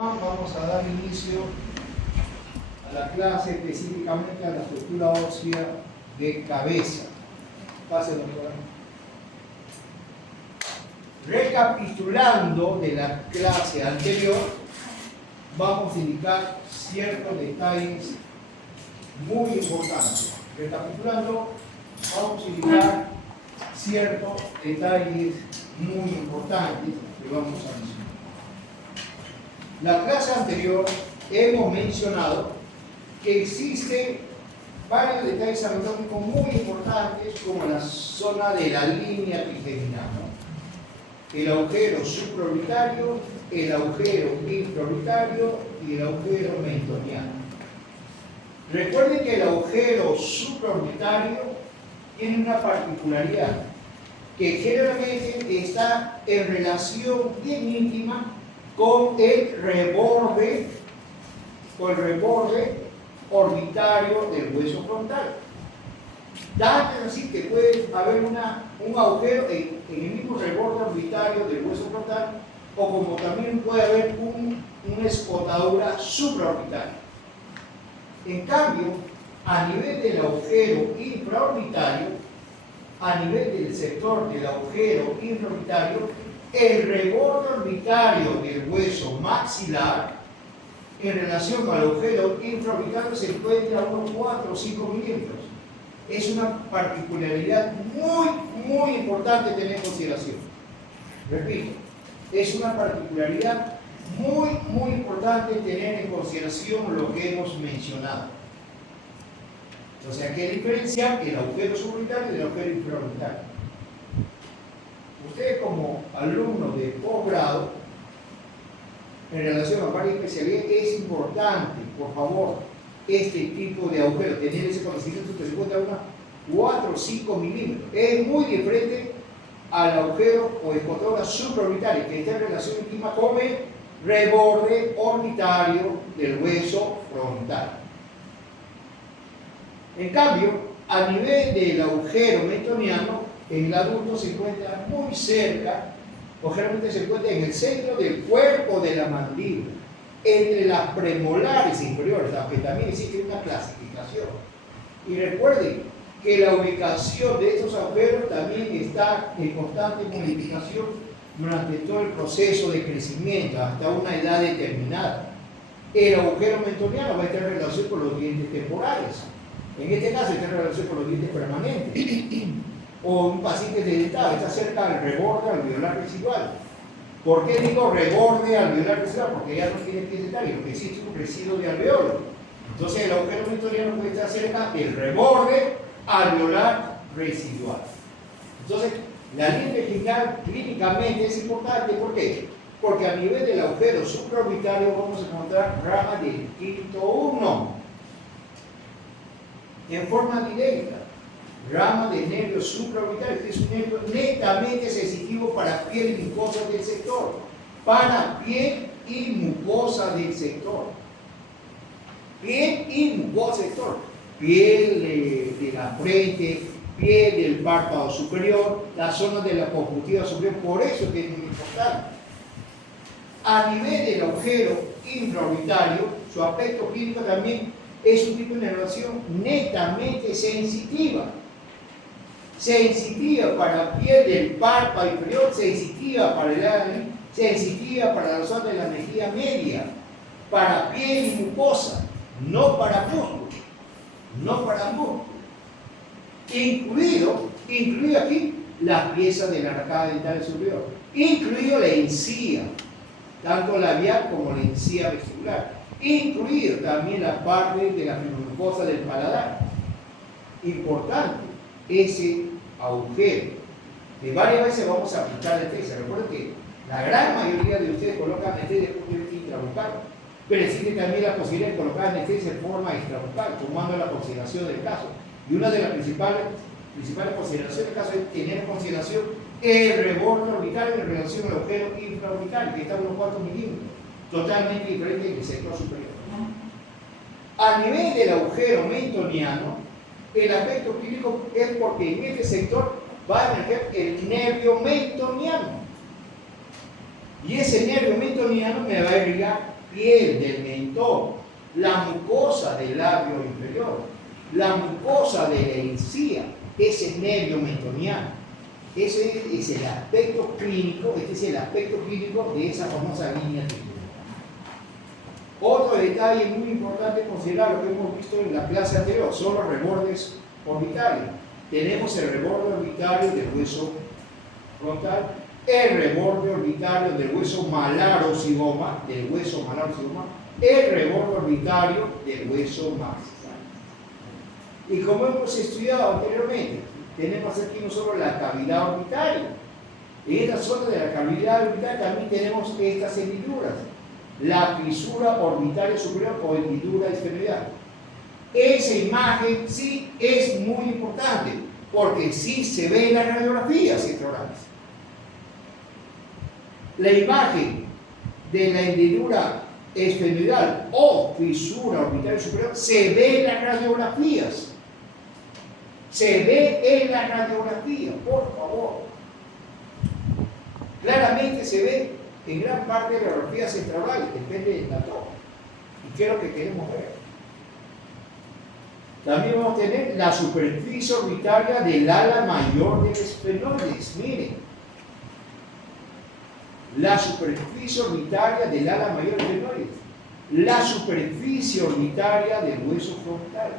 Vamos a dar inicio a la clase, específicamente a la estructura ósea de cabeza. Pase, doctora. Recapitulando de la clase anterior, vamos a indicar ciertos detalles muy importantes. Recapitulando, vamos a indicar ciertos detalles muy importantes que vamos a mencionar. La clase anterior hemos mencionado que existen varios detalles anatómicos muy importantes, como la zona de la línea trigeminal, ¿no? El agujero supraorbitario, el agujero infraorbitario y el agujero mentoniano. Recuerden que el agujero supraorbitario tiene una particularidad, que generalmente está en relación bien íntima con el reborde orbitario del hueso frontal. Tanto es así que puede haber un agujero en el mismo reborde orbitario del hueso frontal, o como también puede haber una escotadura supraorbitaria. En cambio, a nivel del agujero infraorbitario, a nivel del sector del agujero infraorbitario, el reborde orbitario del hueso maxilar en relación con el agujero infraorbitario se encuentra a unos 4 o 5 milímetros. Es una particularidad muy importante tener en consideración. Repito, es una particularidad muy importante tener en consideración lo que hemos mencionado. Entonces hay que diferenciar el agujero suborbitario del agujero infraorbitario. Ustedes como alumnos de posgrado, en relación a varias especialidades, es importante, por favor, este tipo de agujero, tener ese conocimiento que se encuentra a unos 4 o 5 milímetros. Es muy diferente al agujero o escotadura supraorbitaria, que está en relación íntima con el reborde orbitario del hueso frontal. En cambio, a nivel del agujero mentoniano, en el adulto se encuentra muy cerca, o generalmente se encuentra en el centro del cuerpo de la mandíbula, entre las premolares inferiores, aunque también existe una clasificación. Y recuerden que la ubicación de estos agujeros también está en constante modificación durante todo el proceso de crecimiento, hasta una edad determinada. El agujero mentoniano va a estar en relación con los dientes temporales. En este caso está en relación con los dientes permanentes. O un paciente dentado está cerca del reborde alveolar residual. ¿Por qué digo reborde alveolar residual? Porque ya no tiene pies dentarios, porque existe un residuo de alveolo. Entonces el agujero mentoniano puede estar cerca del reborde alveolar residual. Entonces la línea trigeminal clínicamente es importante. ¿Por qué? Porque a nivel del agujero supraorbitario vamos a encontrar ramas del quinto 1 en forma directa. Rama del nervio supraorbitario, que es un nervio netamente sensitivo para piel y mucosa del sector. Para piel y mucosa del sector. Piel y mucosa del sector. Piel de la frente, piel del párpado superior, la zona de la conjuntiva superior. Por eso es que es muy importante. A nivel del agujero infraorbitario, su aspecto clínico también es un tipo de nervación netamente sensitiva. Sensitiva para piel del párpado inferior, sensitiva para el área, sensitiva para la zona de la mejilla media, para piel y mucosa, no para músculo, no para músculo. Incluido aquí la pieza de la arcada dental superior, incluido la encía, tanto labial como la encía vestibular, incluido también la parte de la fibromucosa del paladar. Importante, ese agujero. De varias veces vamos a aplicar anestesia. Recuerden que la gran mayoría de ustedes colocan anestesia intrabucal, pero existe también la posibilidad de colocar anestesia en forma extrabucal, tomando la consideración del caso. Y una de las principales consideraciones del caso es tener en consideración el reborde orbital en relación al agujero infraorbital, que está a unos 4 milímetros, totalmente diferente en el sector superior. A nivel del agujero mentoniano, el aspecto clínico es porque en este sector va a emerger el nervio mentoniano. Y ese nervio mentoniano me va a irrigar piel del mentón, la mucosa del labio inferior, la mucosa de la encía, ese nervio mentoniano. Ese es el aspecto clínico, este es el aspecto clínico de esa famosa línea tricular. Otro detalle muy importante considerar lo que hemos visto en la clase anterior son los rebordes orbitarios. Tenemos el reborde orbitario del hueso frontal, el reborde orbitario del hueso malarocigoma, el reborde orbitario del hueso maxilar. Y como hemos estudiado anteriormente, tenemos aquí no solo la cavidad orbitaria, en esta zona de la cavidad orbitaria también tenemos estas hendiduras, la fisura orbitaria superior o hendidura esfenoidal. Esa imagen sí es muy importante, porque sí se ve en las radiografías intraorales. La imagen de la hendidura esfenoidal o fisura orbitaria superior se ve en las radiografías. Se ve en la radiografía, por favor. Claramente se ve en gran parte de las radiografías intraorales, depende del dato. ¿Y qué es lo que queremos ver? También vamos a tener la superficie orbitaria del ala mayor del esfenoides. Miren, la superficie orbitaria del ala mayor del esfenoides, la superficie orbitaria del hueso frontal,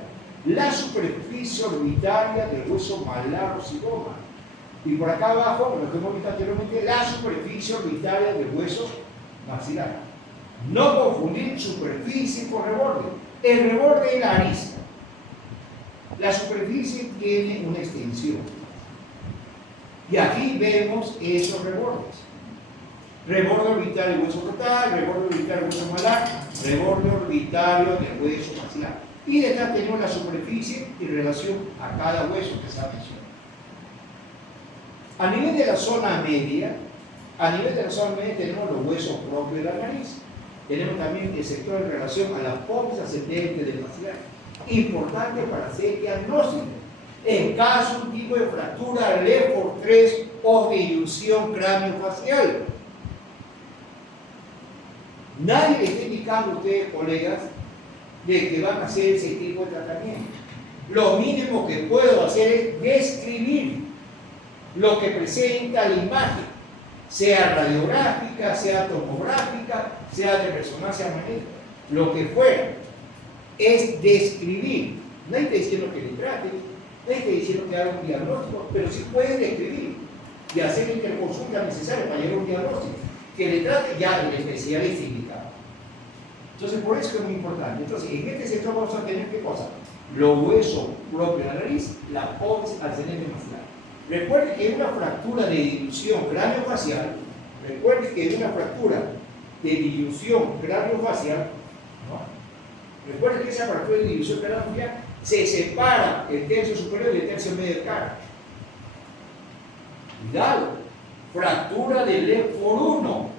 la superficie orbitaria del hueso malarocigoma, y por acá abajo, lo que hemos visto anteriormente, la superficie orbitaria del hueso maxilar. No confundir superficie con reborde. El reborde es la arista. La superficie tiene una extensión. Y aquí vemos esos rebordes. Reborde orbitario del hueso frontal, reborde orbitario del hueso malar, reborde orbitario del hueso maxilar. Y detrás tenemos la superficie en relación a cada hueso que se ha mencionado. A nivel de la zona media, tenemos los huesos propios de la nariz. Tenemos también el sector en relación a la apófisis ascendente del maxilar. Importante para hacer diagnóstico. En caso de un tipo de fractura Lefort 3 o de ilusión craneofacial. Nadie le está indicando a ustedes, colegas, de que van a hacer ese tipo de tratamiento. Lo mínimo que puedo hacer es describir lo que presenta la imagen, sea radiográfica, sea tomográfica, sea de resonancia magnética, lo que fuera, es describir. Nadie está diciendo que le trate, nadie está diciendo que haga un diagnóstico, pero sí puede describir y hacer la interconsulta necesaria para llegar a un diagnóstico. Que le trate ya el especialista indicado. Entonces, por eso es muy importante. Entonces, en este sector vamos a tener ¿qué cosa? Los huesos propios de la nariz, la apófisis ascendente maxilar. Recuerde que una fractura de dilución craneofacial, recuerde que esa fractura de dilución craneofacial se separa el tercio superior del tercio medio del cara. Cuidado. Fractura del Lefort 1,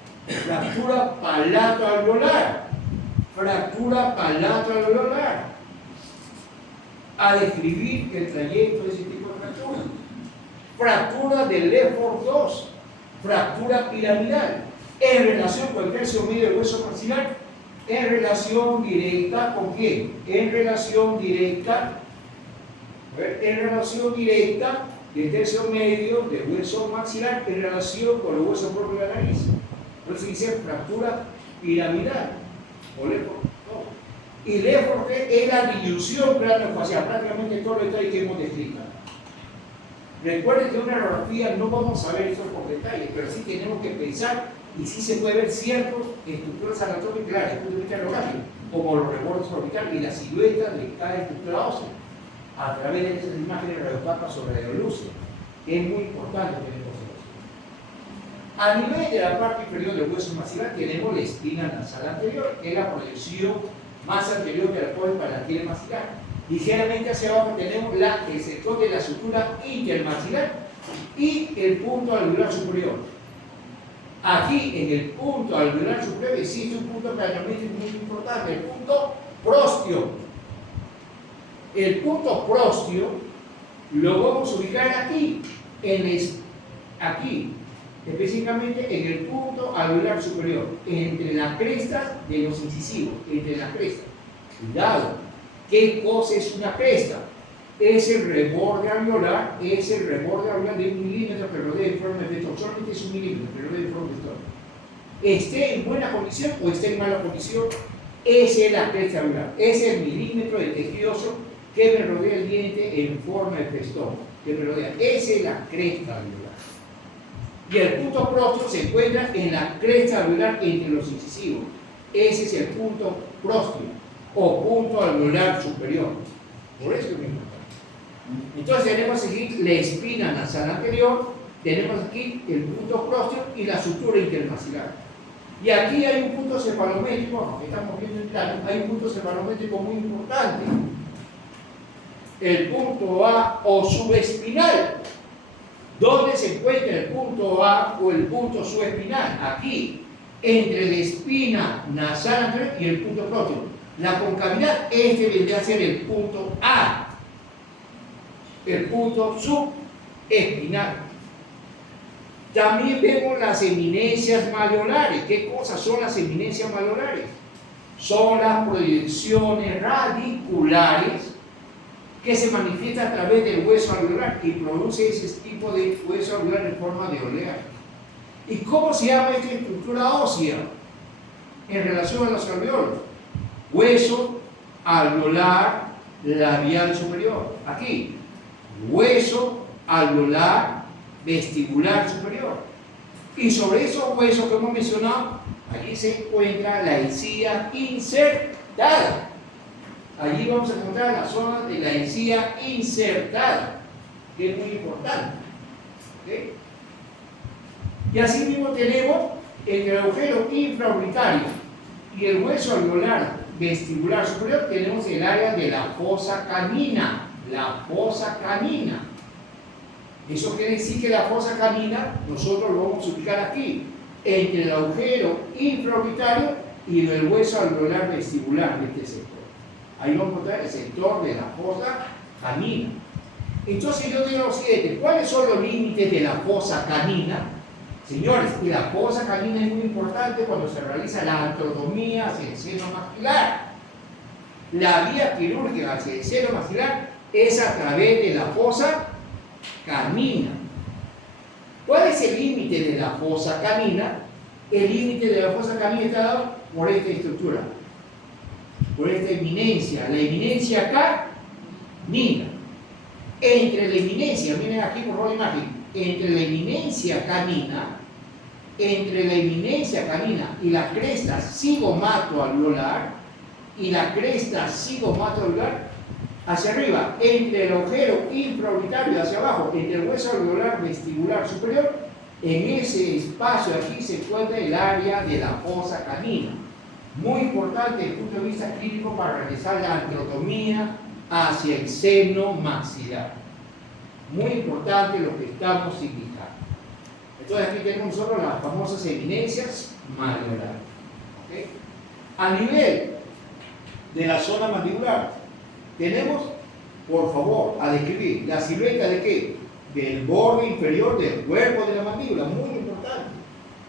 fractura palato-alveolar, a describir el trayecto de ese tipo de fractura. Fractura del Lefort 2, fractura piramidal, en relación con el tercio medio del hueso maxilar, en relación directa ¿con quién? En relación directa del tercio medio del hueso maxilar en relación con el hueso propio de la nariz. Entonces dice fractura piramidal o Lefort 2. Y Lefort es la dilución craneofacial, prácticamente todo el detalle que hemos descrito. Recuerden que en una radiografía no vamos a ver eso por detalle, pero sí tenemos que pensar y sí se puede ver ciertas estructuras anatómicas claras, desde el punto de vista radiográfico, como los rebordes orbitales y la silueta de cada estructura ósea, a través de esas imágenes radiopapas sobre radioluces. Es muy importante tener consideración. A nivel de la parte inferior del hueso maxilar tenemos la espina nasal anterior, que es la proyección más anterior de la apófisis palatino maxilar. Ligeramente hacia abajo tenemos el sector de la sutura intermaxilar y el punto alveolar superior. Aquí, en el punto alveolar superior, existe un punto craneométrico muy importante, el punto prostio. El punto prostio lo vamos a ubicar aquí, específicamente en el punto alveolar superior, entre las crestas de los incisivos, entre las crestas. Cuidado, ¿qué cosa es una cresta? Es el reborde alveolar, de 1 milímetro que rodea el forma de vestón. Solamente es 1 milímetro que rodea el forma de vestón. Esté en buena condición o esté en mala condición, esa es la cresta alveolar. Es el milímetro de tejido óseo que me rodea el diente en forma de festón, que me rodea. Esa es la cresta alveolar. Y el punto prósteo se encuentra en la cresta alveolar entre los incisivos. Ese es el punto prósteo o punto alveolar superior. Por eso es muy importante. Entonces tenemos aquí la espina nasal anterior, tenemos aquí el punto prósteo y la sutura intermaxilar. Y aquí hay un punto cefalométrico, que estamos viendo en plano, hay un punto cefalométrico muy importante. El punto A o subespinal. ¿Dónde se encuentra el punto A o el punto subespinal? Aquí, entre la espina nasal anterior y el punto prósteo. La concavidad, este vendría a ser el punto A, el punto subespinal. También vemos las eminencias malleolares. ¿Qué cosas son las eminencias malleolares? Son las proyecciones radiculares que se manifiesta a través del hueso alveolar y produce ese tipo de hueso alveolar en forma de oleaje. ¿Y cómo se llama esta estructura ósea en relación a los alveolos? Hueso alveolar labial superior. Aquí, hueso alveolar vestibular superior. Y sobre esos huesos que hemos mencionado, allí se encuentra la encía insertada. Allí vamos a encontrar la zona de la encía insertada, que es muy importante. ¿Okay? Y así mismo tenemos entre el agujero infraorbitario y el hueso alveolar vestibular superior, tenemos el área de la fosa canina. La fosa canina. Eso quiere decir que la fosa canina nosotros lo vamos a ubicar aquí, entre el agujero infraorbitario y el hueso alveolar vestibular de este sector. Ahí vamos a encontrar el sector de la fosa canina. Entonces yo digo lo siguiente, ¿cuáles son los límites de la fosa canina? Señores, y la fosa canina es muy importante cuando se realiza la antrotomía hacia el seno maxilar. La vía quirúrgica hacia el seno maxilar es a través de la fosa canina. ¿Cuál es el límite de la fosa canina? El límite de la fosa canina está dado por esta estructura, por esta eminencia, la eminencia canina. Entre la eminencia, miren aquí por favor la imagen, entre la eminencia canina y la cresta zigomatoalveolar hacia arriba, entre el agujero infraorbitario hacia abajo, entre el hueso alveolar vestibular superior, en ese espacio aquí se encuentra el área de la fosa canina. Muy importante desde el punto de vista clínico para realizar la antrotomía hacia el seno maxilar. Muy importante lo que estamos indicando. Entonces aquí tenemos nosotros las famosas eminencias malleolares. ¿Okay? A nivel de la zona mandibular, tenemos, por favor, a describir la silueta de qué? Del borde inferior del cuerpo de la mandíbula, muy importante.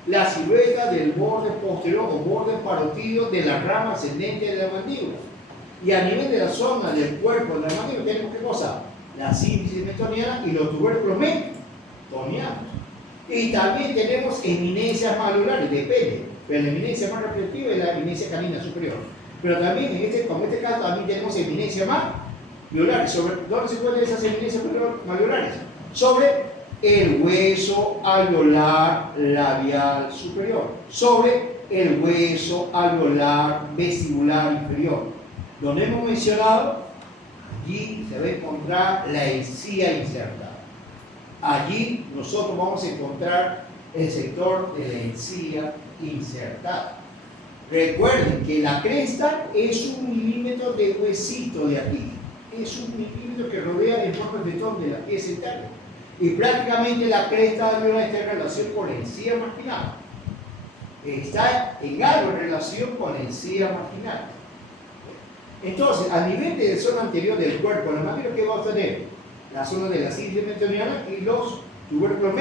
La silueta del borde posterior o borde parotidio de la rama ascendente de la mandíbula. Y a nivel de la zona del cuerpo de la mandíbula tenemos qué cosa? La sínfisis metoniana y los tubérculos metonianos. Y también tenemos eminencias malleolares, depende, pero la eminencia más representativa es la eminencia canina superior. Pero también, como en este caso, también tenemos eminencias malleolares. ¿Dónde se encuentran esas eminencias malleolares? Sobre el hueso alveolar labial superior, sobre el hueso alveolar vestibular inferior. Donde hemos mencionado, allí se va a encontrar la encía insertada. Allí nosotros vamos a encontrar el sector de la encía insertada. Recuerden que la cresta es 1 milímetro de huesito de aquí. Es 1 milímetro que rodea el forma de betón de la pieza interna. Y prácticamente la cresta alveolar está en relación con la encía marginal. Está en algo en relación con la encía marginal. Entonces, a nivel de la zona anterior del cuerpo, la mandíbula, ¿qué vamos a tener? La zona de la sínfisis metoniana y los tubérculos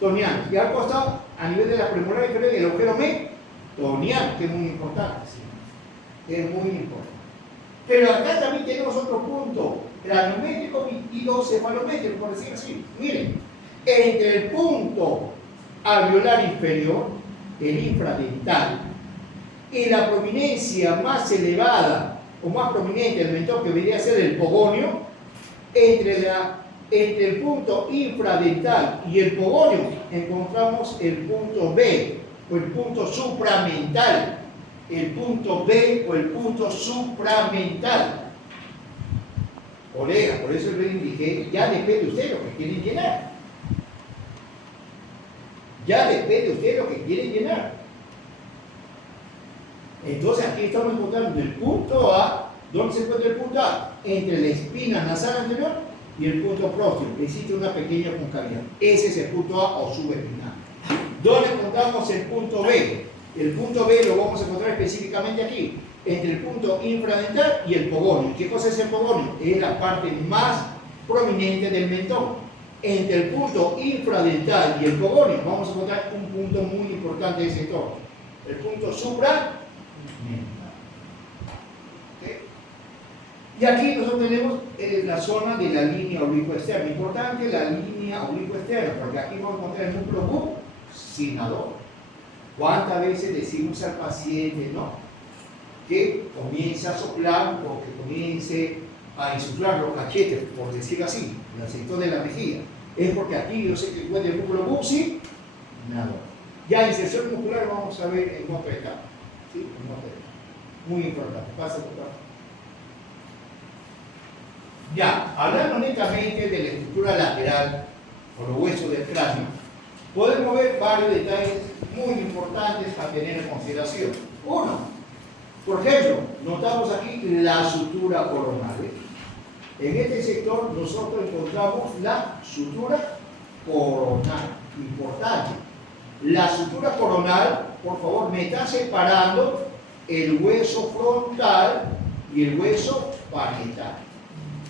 toniano. Y al costado, a nivel de la premolar inferior, el agujero metoniano, que es muy importante. ¿Sí? Es muy importante. Pero acá también tenemos otro punto, cranométrico y los cefalométricos, por decir así. Miren, entre el punto alveolar inferior, el infradental, y la prominencia más elevada o más prominente del mentón, que vendría a ser el pogonio, entre el punto infradental y el pogonio encontramos el punto B o el punto supramental. El punto B o el punto supramental. Colega, por eso le indiqué, ya depende de usted lo que quieren llenar. Ya depende de usted lo que quieren llenar. Entonces aquí estamos encontrando el punto A. ¿Dónde se encuentra el punto A? Entre la espina nasal anterior y el punto próximo. Existe una pequeña concavidad. Ese es el punto A o subespinal. ¿Dónde encontramos el punto B? El punto B lo vamos a encontrar específicamente aquí, entre el punto infradental y el pogonio. ¿Qué cosa es el pogonio? Es la parte más prominente del mentón. Entre el punto infradental y el pogonio vamos a encontrar un punto muy importante de ese entorno. El punto supramental. ¿Okay? Y aquí nosotros tenemos la zona de la línea oblicuo-externa. Importante la línea oblicuo-externa, porque aquí vamos a encontrar el núcleo bucinador. ¿Cuántas veces decimos al paciente, no, que comience a soplar o que comience a insuflar los cachetes, por decirlo así, el sector de la mejilla? Es porque aquí yo sé que encuentra el músculo bucinador. Ya inserción muscular vamos a ver en otra etapa. ¿Sí? En otra etapa. Muy importante. Pasa por favor. Ya, hablando netamente de la estructura lateral o los huesos del cráneo, podemos ver varios detalles muy importantes a tener en consideración. Uno, por ejemplo, notamos aquí la sutura coronal. En este sector nosotros encontramos la sutura coronal. Importante. La sutura coronal, por favor, me está separando el hueso frontal y el hueso parietal.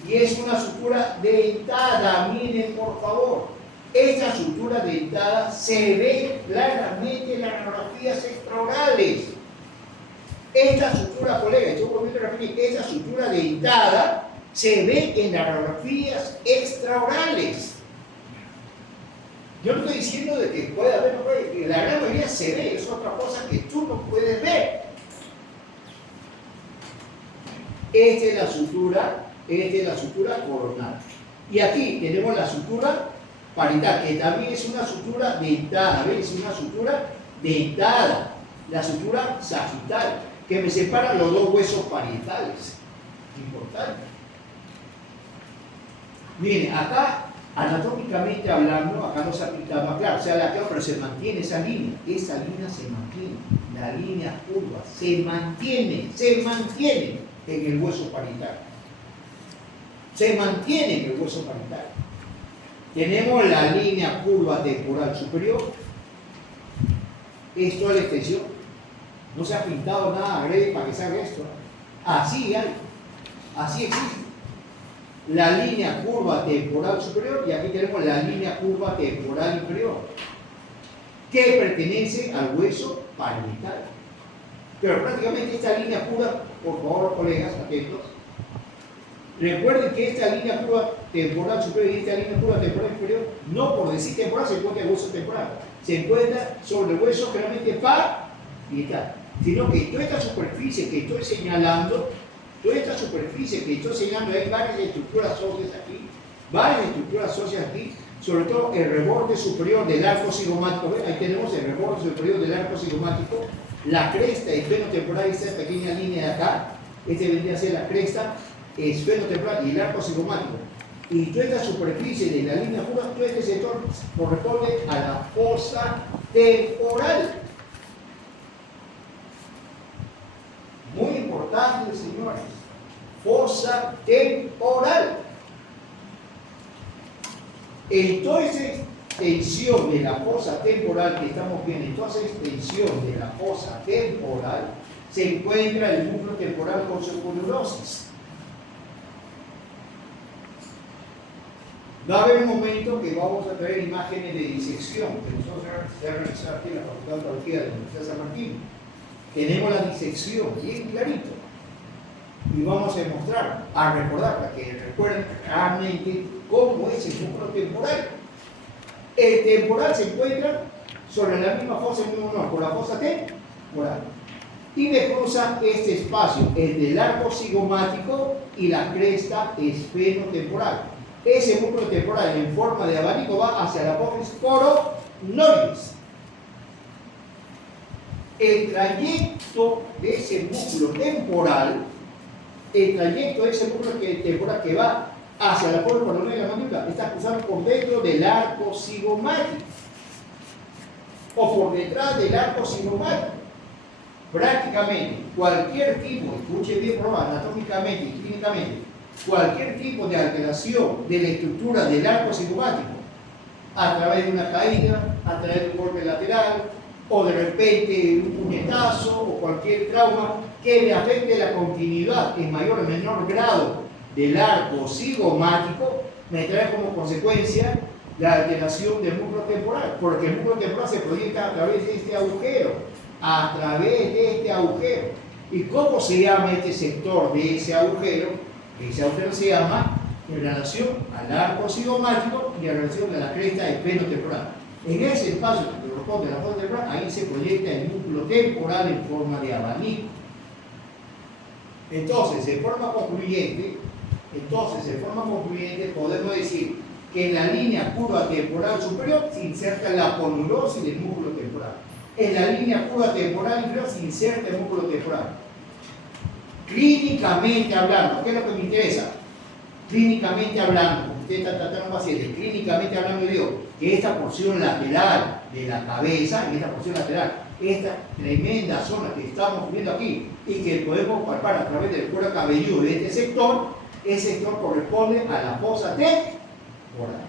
Y es una sutura dentada, miren por favor. Esta sutura dentada se ve claramente en las radiografías extraorales. Esta sutura, colega, estoy volviendo a repetir, esta sutura dentada se ve en las radiografías extraorales. Yo no estoy diciendo de que puede haber, no puede, que la gran mayoría se ve, es otra cosa que tú no puedes ver. Esta es la sutura coronal. Y aquí tenemos la sutura parietal, que también es una sutura dentada, ¿ves? Es una sutura dentada, la sutura sagital, que me separa los dos huesos parietales. Importante. Miren, acá, anatómicamente hablando, acá no se aplicaba, claro, o sea, la que pero se mantiene esa línea se mantiene, la línea curva se mantiene en el hueso parietal. Se mantiene en el hueso parietal. Tenemos la línea curva temporal superior. Esto es la extensión. No se ha pintado nada agrede para que se haga esto. Así hay. Así existe. La línea curva temporal superior y aquí tenemos la línea curva temporal inferior, que pertenece al hueso parietal. Pero prácticamente esta línea curva, por favor, colegas, atentos. Recuerden que esta línea curva temporal superior y esta línea curva temporal inferior, no por decir temporal se encuentra el hueso temporal, se encuentra sobre el hueso generalmente parietal, sino que toda esta superficie que estoy señalando, hay varias estructuras óseas aquí, sobre todo el reborde superior del arco cigomático. ¿Ven? Ahí tenemos el reborde superior del arco cigomático, la cresta esfenotemporal, esta pequeña línea de acá, vendría a ser la cresta esfenotemporal y el arco cigomático. Y toda esta superficie de la línea curva, todo este sector corresponde a la fosa temporal. Muy importante, señores. Fosa temporal. En toda esa extensión de la fosa temporal que estamos viendo, en toda esa extensión de la fosa temporal, se encuentra el núcleo temporal con su neurosis. Va a haber un momento que vamos a traer imágenes de disección, que nosotros se ha realizado aquí en la Facultad de Odontología de la Universidad de San Martín. Tenemos la disección bien clarito. Y vamos a demostrar, a recordar, para que recuerden realmente cómo es el músculo temporal. El temporal se encuentra sobre la misma fosa en un honor, por la fosa temporal. Y me cruza este espacio, el del arco cigomático y la cresta esfenotemporal. Ese músculo temporal en forma de abanico va hacia la apófisis coronoides. El trayecto de ese músculo temporal, temporal que va hacia la apófisis coronoide de la mandíbula, está cruzado por dentro del arco cigomático o por detrás del arco cigomático. Prácticamente cualquier tipo, escuche bien probado anatómicamente y clínicamente, cualquier tipo de alteración de la estructura del arco cigomático a través de una caída, a través de un golpe lateral o de repente un puñetazo o cualquier trauma que le afecte la continuidad en mayor o menor grado del arco cigomático, me trae como consecuencia la alteración del músculo temporal, porque el músculo temporal se proyecta a través de este agujero. ¿Y cómo se llama este sector de ese agujero? Ese agujero se llama en relación al arco cigomático y en relación a la cresta esfenotemporal. En ese espacio que corresponde a la fosa temporal, ahí se proyecta el músculo temporal en forma de abanico. Entonces, en forma concluyente, podemos decir que en la línea curva temporal superior se inserta la aponeuriosis del músculo temporal. En la línea curva temporal inferior se inserta el músculo temporal. Clínicamente hablando, ¿qué es lo que me interesa? Clínicamente hablando, usted está tratando a un paciente, clínicamente hablando, yo digo que esta porción lateral de la cabeza, esta tremenda zona que estamos viendo aquí y que podemos palpar a través del cuero cabelludo de este sector, ese sector corresponde a la fosa temporal.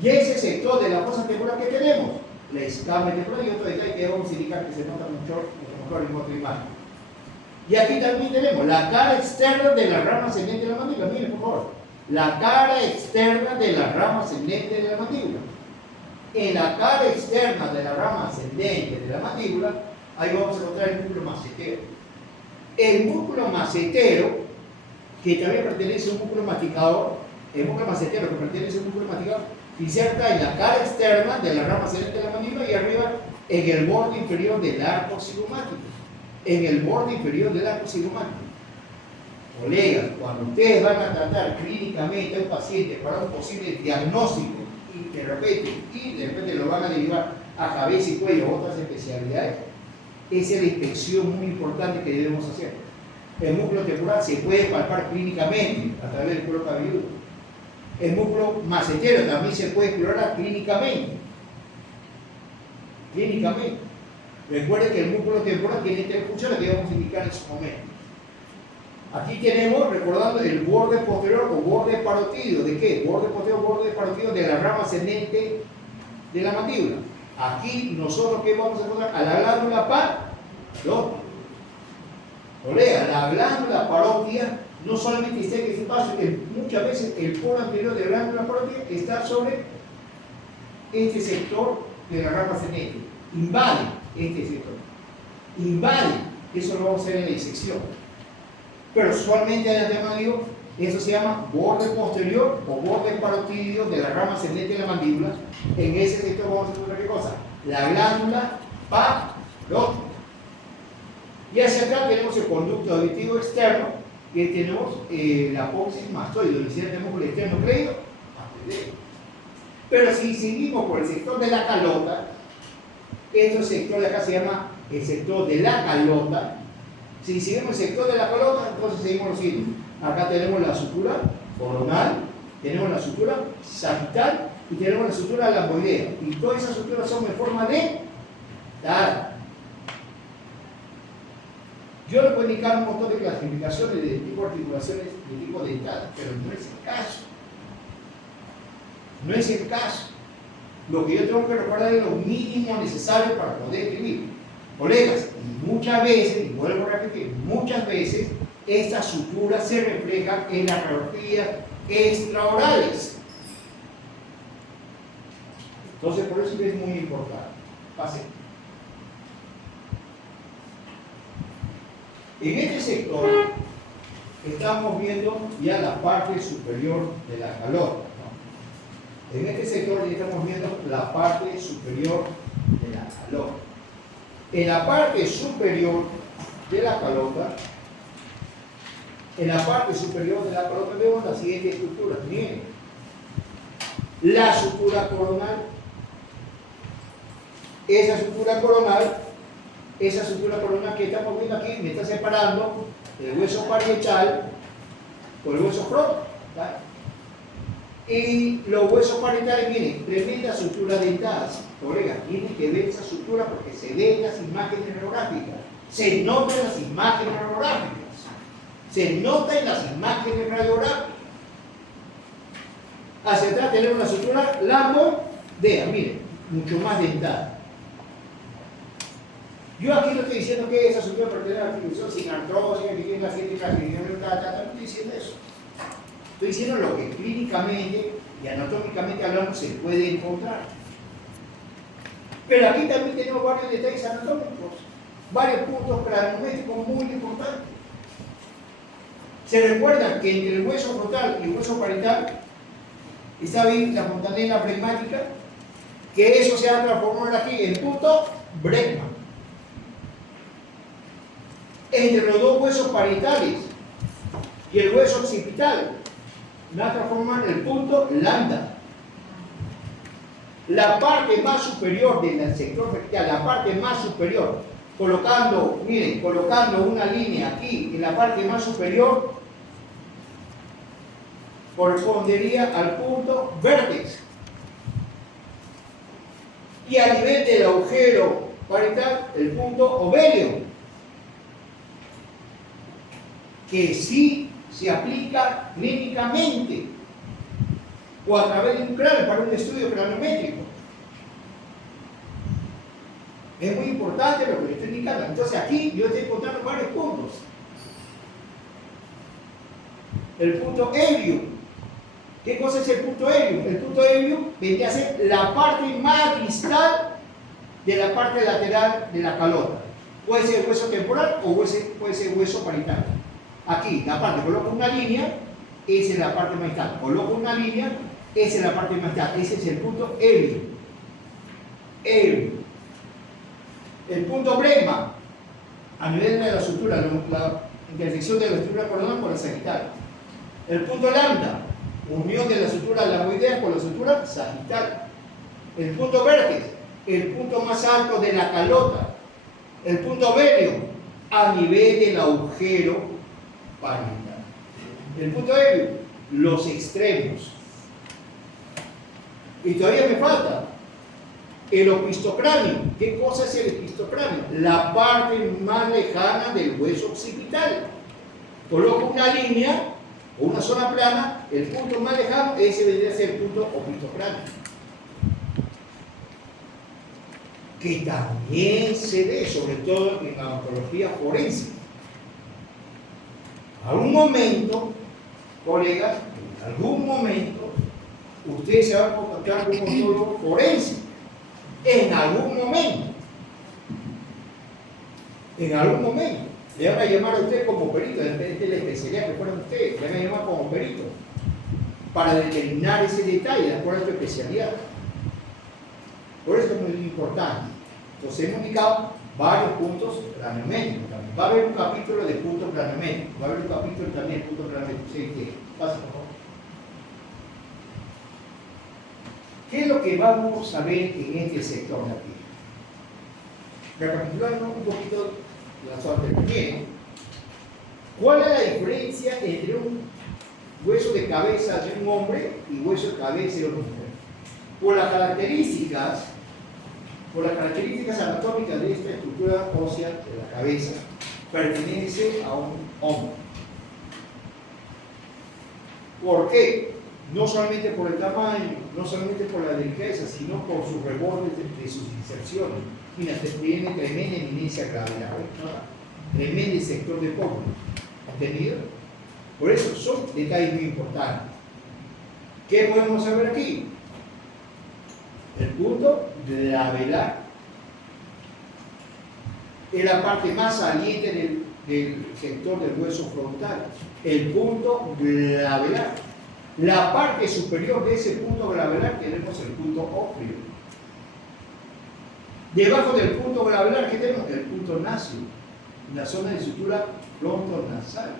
Y ese sector de la fosa temporal que tenemos, la escama temporal y otro detalle que vamos a indicar que se nota mucho en otra imagen. Y aquí también tenemos la cara externa de la rama ascendente de la mandíbula. Miren, por favor. La cara externa de la rama ascendente de la mandíbula. En la cara externa de la rama ascendente de la mandíbula, ahí vamos a encontrar el músculo macetero. El músculo macetero, que también pertenece a un músculo masticador, el músculo macetero que pertenece a un músculo masticador, inserta en la cara externa de la rama ascendente de la mandíbula y arriba en el borde inferior del arco cigomático. Colegas, cuando ustedes van a tratar clínicamente a un paciente para un posible diagnóstico y de repente lo van a derivar a cabeza y cuello o otras especialidades, esa es la inspección muy importante que debemos hacer. El músculo temporal se puede palpar clínicamente a través del cuero cabelludo. El músculo macetero también se puede explorar clínicamente. Recuerden que el músculo temporal tiene tres funciones que vamos a indicar en su momento. Aquí tenemos, recordando, el borde posterior o borde parotídeo. ¿De qué? Borde posterior, borde parotídeo de la rama ascendente de la mandíbula. Aquí nosotros, ¿qué vamos a encontrar? A la glándula parótida. Colega, la glándula parótida no solamente está en este espacio, muchas veces el polo anterior de la glándula parótida está sobre este sector de la rama ascendente. Invade este sector. Eso lo vamos a ver en la disección. Pero usualmente en el tema digo, eso se llama borde posterior o borde parotídeo de la rama ascendente de la mandíbula. En ese sector vamos a encontrar ¿qué cosa? La glándula parótida. Y hacia acá tenemos el conducto auditivo externo, que tenemos la apófisis mastoide, donde tenemos el externo cleido. Pero si seguimos por el sector de la calota, este sector de acá se llama el sector de la calota. Si seguimos el sector de la calota, entonces seguimos lo siguiente. Acá tenemos la sutura coronal, tenemos la sutura sagital y tenemos la sutura lamboidea. Y todas esas suturas son en forma de dada. Yo le puedo indicar un montón de clasificaciones de tipo de articulaciones de tipo dental, pero no es el caso. Lo que yo tengo que recordar es lo mínimo necesario para poder escribir. Colegas, muchas veces, y vuelvo a repetir, muchas veces estas suturas se reflejan en las radiografías extraorales. Entonces, por eso es muy importante. Pase. En este sector estamos viendo ya la parte superior de la calota, ¿no? En este sector ya estamos viendo la parte superior de la calota. En la parte superior de la calota, vemos la siguiente estructura. Miren, la sutura coronal. Esa sutura coronal que estamos viendo aquí me está separando el hueso parietal con el hueso frontal. Y los huesos parietales, miren, tremenda sutura dentada. Colegas, tienen que ver esa sutura porque se ven en las imágenes radiográficas. Se nota en las imágenes radiográficas. Hacia atrás tenemos una sutura lambodea, miren, mucho más dentada. Yo aquí no estoy diciendo que esa sutura pertenece a la articulación sin artrosis, que tiene la gente, no estoy diciendo eso. Estoy diciendo lo que clínicamente y anatómicamente hablando se puede encontrar. Pero aquí también tenemos varios detalles anatómicos, varios puntos craniométricos muy importantes. Se recuerdan que entre el hueso frontal y el hueso parietal está bien la fontanela flegmática, que eso se ha transformado aquí en punto Bregman. Entre los dos huesos parietales y el hueso occipital la transforman en el punto lambda. La parte más superior del sector vertical, la parte más superior, colocando una línea aquí en la parte más superior, correspondería al punto vértex. Y a nivel del agujero parietal, el punto ovelio, que sí se aplica clínicamente o a través de un cráneo para un estudio craniométrico. Es muy importante lo que le estoy indicando. Entonces aquí yo estoy encontrando varios puntos. El punto helio. ¿Qué cosa es el punto helio? El punto helio vendría a ser la parte más distal de la parte lateral de la calota. Puede ser hueso temporal o puede ser hueso parietal. Aquí, la parte, coloco una línea, esa es la parte más distal. Coloco una línea, esa es la parte más distal. Ese es el punto helio. El punto Bregman, a nivel de la sutura, la intersección de la sutura coronal con la sagital. El punto lambda, unión de la sutura lamboidea con la sutura sagital. El punto vértex, el punto más alto de la calota. El punto velio, a nivel del agujero parietal. El punto helio, los extremos. Y todavía me falta el opistocráneo. ¿Qué cosa es el opistocráneo? La parte más lejana del hueso occipital. Coloco una línea o una zona plana, el punto más lejano, ese debería ser el punto opistocráneo. Que también se ve, sobre todo en la ontología forense. En algún momento, colegas, en algún momento, usted se va a contactar con un odontólogo forense. En algún momento. Le van a llamar a usted como perito, depende de la especialidad que fueran ustedes, le van a llamar como perito para determinar ese detalle de acuerdo a su especialidad. Por eso es muy importante. Entonces hemos indicado varios puntos craniométricos también. Va a haber un capítulo de puntos craniométricos, va a haber un capítulo también de puntos craniométricos. ¿Sí? Pasa, por favor. ¿Qué es lo que vamos a ver en este sector de aquí? Recapitulando un poquito la zona del pie. ¿Cuál es la diferencia entre un hueso de cabeza de un hombre y hueso de cabeza de una mujer? Por las características anatómicas de esta estructura ósea de la cabeza, pertenece a un hombre. ¿Por qué? No solamente por el tamaño, no solamente por la delicadeza, sino por sus rebordes de sus inserciones. Mira, tiene tremenda eminencia gravedad, tremendo sector de pómulo. ¿Entendido? Por eso son detalles muy importantes. ¿Qué podemos saber aquí? El punto glabelar es la parte más saliente del sector del hueso frontal. El punto glabelar. La parte superior de ese punto glabelar tenemos el punto óptimo. Debajo del punto glabelar, ¿qué tenemos? El punto nasio, la zona de sutura frontonasal.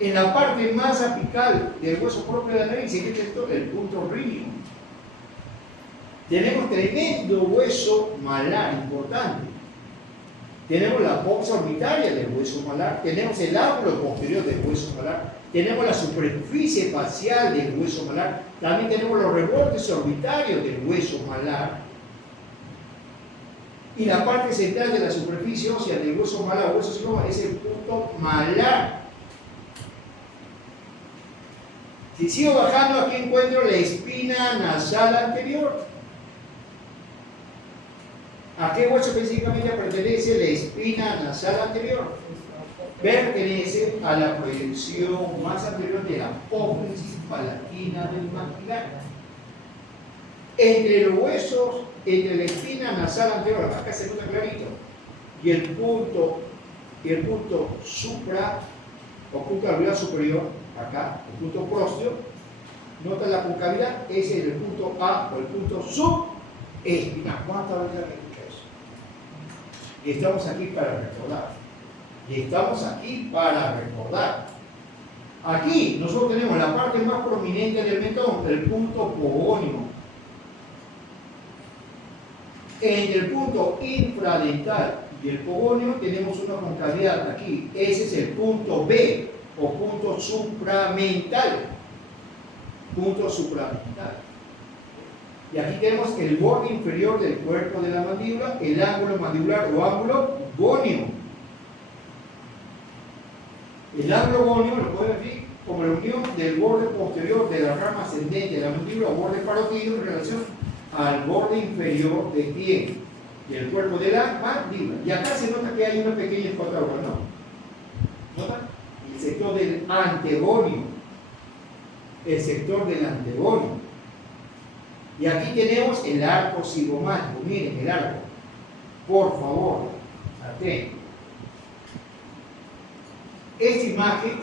En la parte más apical del hueso propio de la nariz, ¿qué tenemos? El punto rígido. Tenemos tremendo hueso malar importante. Tenemos la boxa orbitaria del hueso malar, tenemos el ángulo posterior del hueso malar, tenemos la superficie facial del hueso malar, también tenemos los rebordes orbitarios del hueso malar y la parte central de la superficie ósea del hueso malar, hueso sigmoide, es el punto malar. Si sigo bajando, aquí encuentro la espina nasal anterior. ¿A qué hueso específicamente pertenece la espina nasal anterior? Pertenece a la proyección más anterior de la apófisis palatina del maxilar. Entre los huesos, entre la espina nasal anterior, acá se nota clarito, y el punto supra, o punto alveolar superior, acá, el punto prósteo, nota la concavidad, ese es el punto A o el punto subespinal. ¿Cuántas veces has escuchado eso? Y estamos aquí para recordar. Aquí nosotros tenemos la parte más prominente del mentón, el punto pogóneo. Entre el punto infradental y el pogóneo tenemos una concavidad aquí. Ese es el punto B o punto supramental. Punto supramental. Y aquí tenemos el borde inferior del cuerpo de la mandíbula, el ángulo mandibular o ángulo góneo. El ángulo góneo lo pueden ver como la unión del borde posterior de la rama ascendente de la mandíbula o borde parotido en relación al borde inferior de pie del cuerpo de la mandíbula. Y acá se nota que hay una pequeña escotada, ¿no? ¿Nota? El sector del antegonio. El sector del antegonio. Y aquí tenemos el arco cigomático. Miren el arco. Por favor, atento. Esta imagen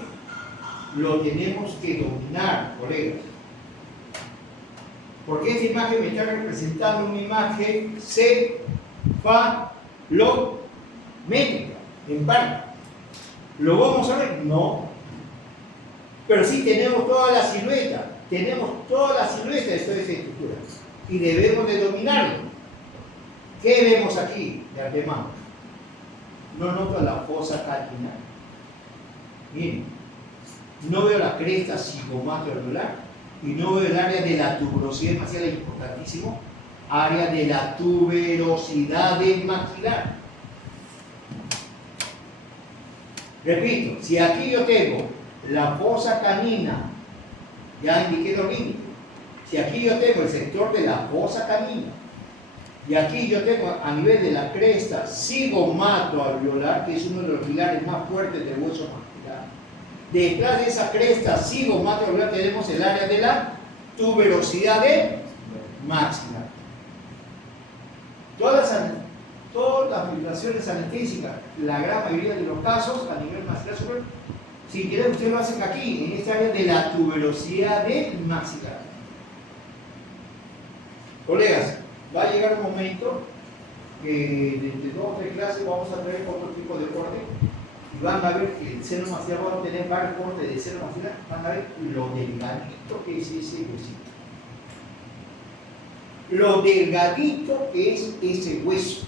lo tenemos que dominar, colegas. Porque esta imagen me está representando una imagen cefalométrica, en parte. ¿Lo vamos a ver? No. Pero sí tenemos toda la silueta. Tenemos toda la silueta de esta estructura. Y debemos de dominarlo. ¿Qué vemos aquí de antemano? No noto la fosa catinal. Miren, no veo la cresta cigomático-alveolar y no veo el área de la tuberosidad maxilar, importantísimo, área de la tuberosidad del maxilar. Repito, si aquí yo tengo la fosa canina, ya indiqué los límites. Si aquí yo tengo el sector de la fosa canina y aquí yo tengo a nivel de la cresta cigomato-alveolar, que es uno de los pilares más fuertes del hueso maxilar, detrás de esa cresta cigomato-alveolar tenemos el área de la tuberosidad del maxilar. Todas las filtraciones anestésicas, la gran mayoría de los casos a nivel maxilar superior, si quieren ustedes lo hacen aquí, en esta área de la tuberosidad del maxilar. Colegas, va a llegar un momento que de 2 o 3 clases vamos a tener otro tipo de corte y van a ver que el seno maxilar va a tener varios cortes de seno maxilar, van a ver lo delgadito que es ese huesito. Lo delgadito que es ese hueso.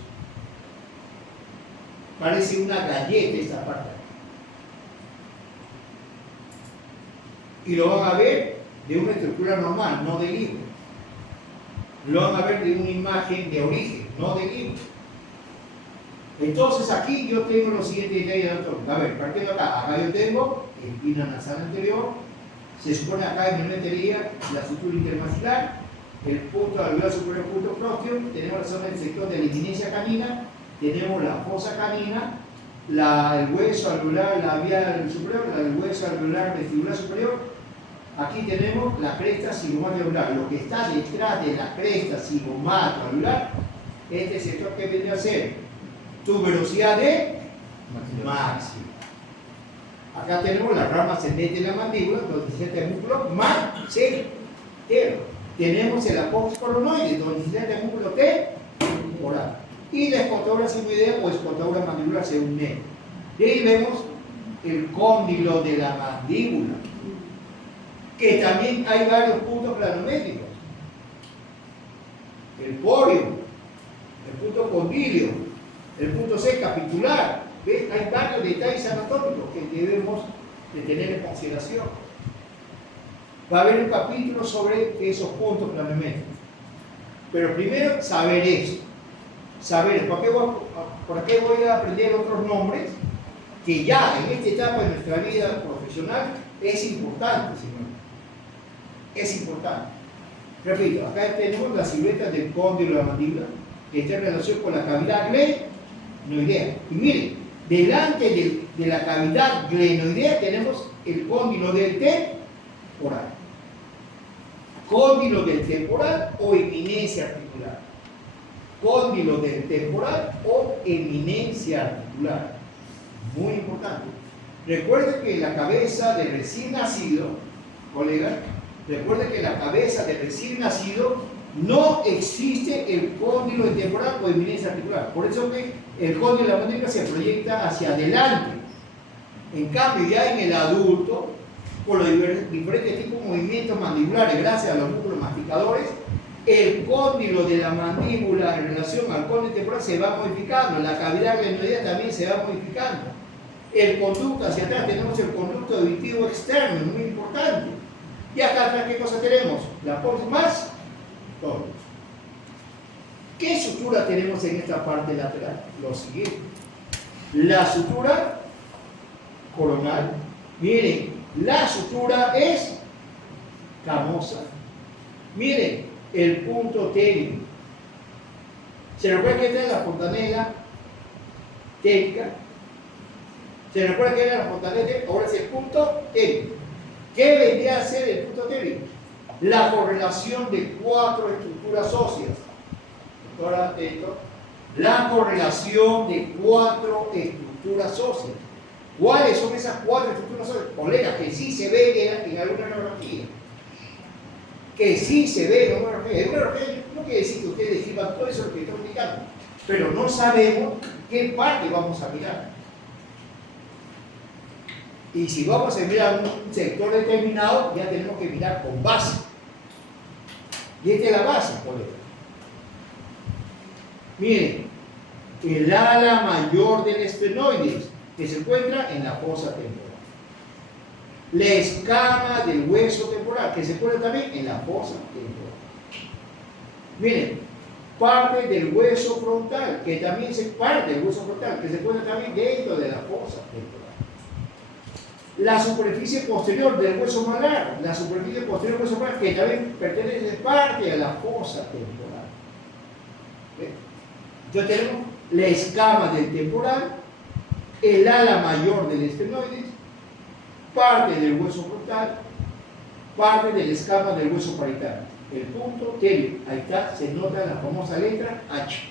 Parece una galleta esta parte. Y lo van a ver de una estructura normal, no de libro. Lo van a ver de una imagen de origen, no de libro. Entonces aquí yo tengo los siguientes detalles de anatomía. A ver, partiendo acá yo tengo espina nasal anterior, se supone acá en mi metería la sutura intermaxilar, el punto alveolar superior, punto prósteo, tenemos la zona del sector de la eminencia canina, tenemos la fosa canina, el hueso alveolar labial superior, el hueso alveolar vestibular superior, Aquí tenemos la cresta cigomático-anular. Lo que está detrás de la cresta cigomático-anular, este sector que vendría a ser tuberosidad de máxima. Acá tenemos la rama ascendente de la mandíbula, donde se siente el músculo maxilero. Tenemos el apófisis coronoide, donde se siente el músculo temporal. Y la escotadura sigmoidea o escotadura mandibular según Ney. Y ahí vemos el cóndilo de la mandíbula, que también hay varios puntos planométricos. El porio, el punto condilio, el punto C capitular. ¿Ves? Hay varios detalles anatómicos que debemos de tener en consideración. Va a haber un capítulo sobre esos puntos planométricos. Pero primero, saber eso. Saber, ¿por qué voy a aprender otros nombres? Que ya en esta etapa de nuestra vida profesional es importante, señor. Es importante. Repito, acá tenemos la silueta del cóndilo de la mandíbula, que está en relación con la cavidad glenoidea. Y miren, delante de la cavidad glenoidea tenemos el cóndilo del temporal. Cóndilo del temporal o eminencia articular. Cóndilo del temporal o eminencia articular. Muy importante. Recuerden que la cabeza del recién nacido, colega, recuerden que en la cabeza del recién nacido no existe el cóndilo del temporal o eminencia articular. Por eso que el cóndilo de la mandíbula se proyecta hacia adelante. En cambio, ya en el adulto, por los diferentes tipos de movimientos mandibulares, gracias a los músculos masticadores, el cóndilo de la mandíbula en relación al cóndilo temporal se va modificando, la cavidad glenoidea también se va modificando. El conducto hacia atrás, tenemos el conducto auditivo externo, muy importante. Y acá atrás, ¿qué cosa tenemos? La apófisis más todo. ¿Qué sutura tenemos en esta parte lateral? Lo siguiente. La sutura coronal. Miren, la sutura es camosa. Miren, el punto técnico. ¿Se recuerda que esta es la fontanela técnica? ¿Se recuerda que era la fontanela técnica? Ahora es el punto técnico. ¿Qué vendría a ser el punto técnico? La correlación de 4 estructuras óseas. Ahora atento. La correlación de 4 estructuras óseas. ¿Cuáles son esas 4 estructuras óseas? Colegas, que sí se ve en alguna neurología. Que sí se ve en una neurología. En una neurología no quiere decir que ustedes escriban todo eso lo que estoy explicando, pero no sabemos qué parte vamos a mirar. Y si vamos a mirar un sector determinado, ya tenemos que mirar con base. Y esta es la base, colega. Miren, el ala mayor del esfenoides, que se encuentra en la fosa temporal. La escama del hueso temporal, que se encuentra también en la fosa temporal. Miren, parte del hueso frontal, que también se parte del hueso frontal, que se encuentra también dentro de la fosa temporal. La superficie posterior del hueso malar, la superficie posterior del hueso malar, que también pertenece parte a la fosa temporal. ¿Ven? Entonces tenemos la escama del temporal, el ala mayor del esfenoides, parte del hueso frontal, parte de la escama del hueso parietal. El punto técnico, ahí está, se nota la famosa letra H.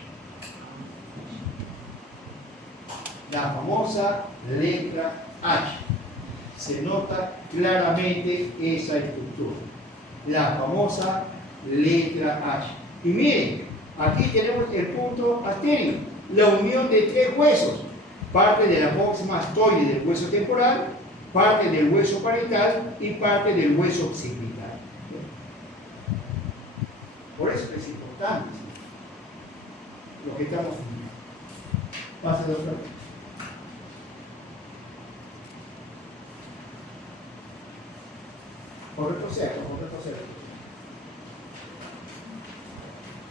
La famosa letra H. Se nota claramente esa estructura. La famosa letra H. Y miren, aquí tenemos el punto asténico, la unión de 3 huesos, parte de la apófisis mastoide del hueso temporal, parte del hueso parietal y parte del hueso occipital. Por eso es importante, ¿sí?, lo que estamos viendo. Pasa, doctor. Por retroceso.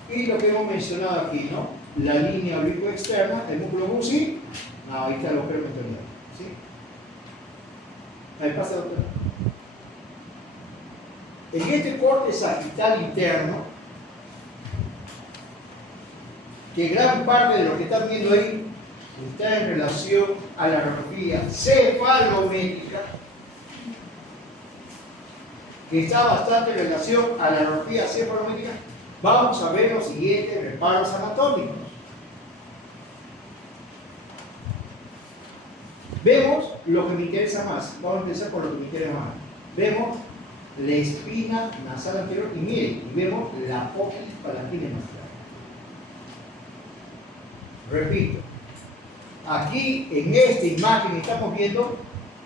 Y lo que hemos mencionado aquí, ¿no? La línea oblicuo externa, el músculo musi, ahí está el agujero metoneural, ¿sí? Ahí pasa, doctor. En este corte sagital interno, que gran parte de lo que están viendo ahí está en relación a la radiografía cefalométrica, que está bastante en relación a la radiografía cefalométrica, vamos a ver los siguientes reparos anatómicos. Vemos lo que me interesa más. Vamos a empezar por lo que me interesa más. Vemos la espina nasal anterior y miren, y vemos la apófisis palatina nasal. Repito, aquí en esta imagen estamos viendo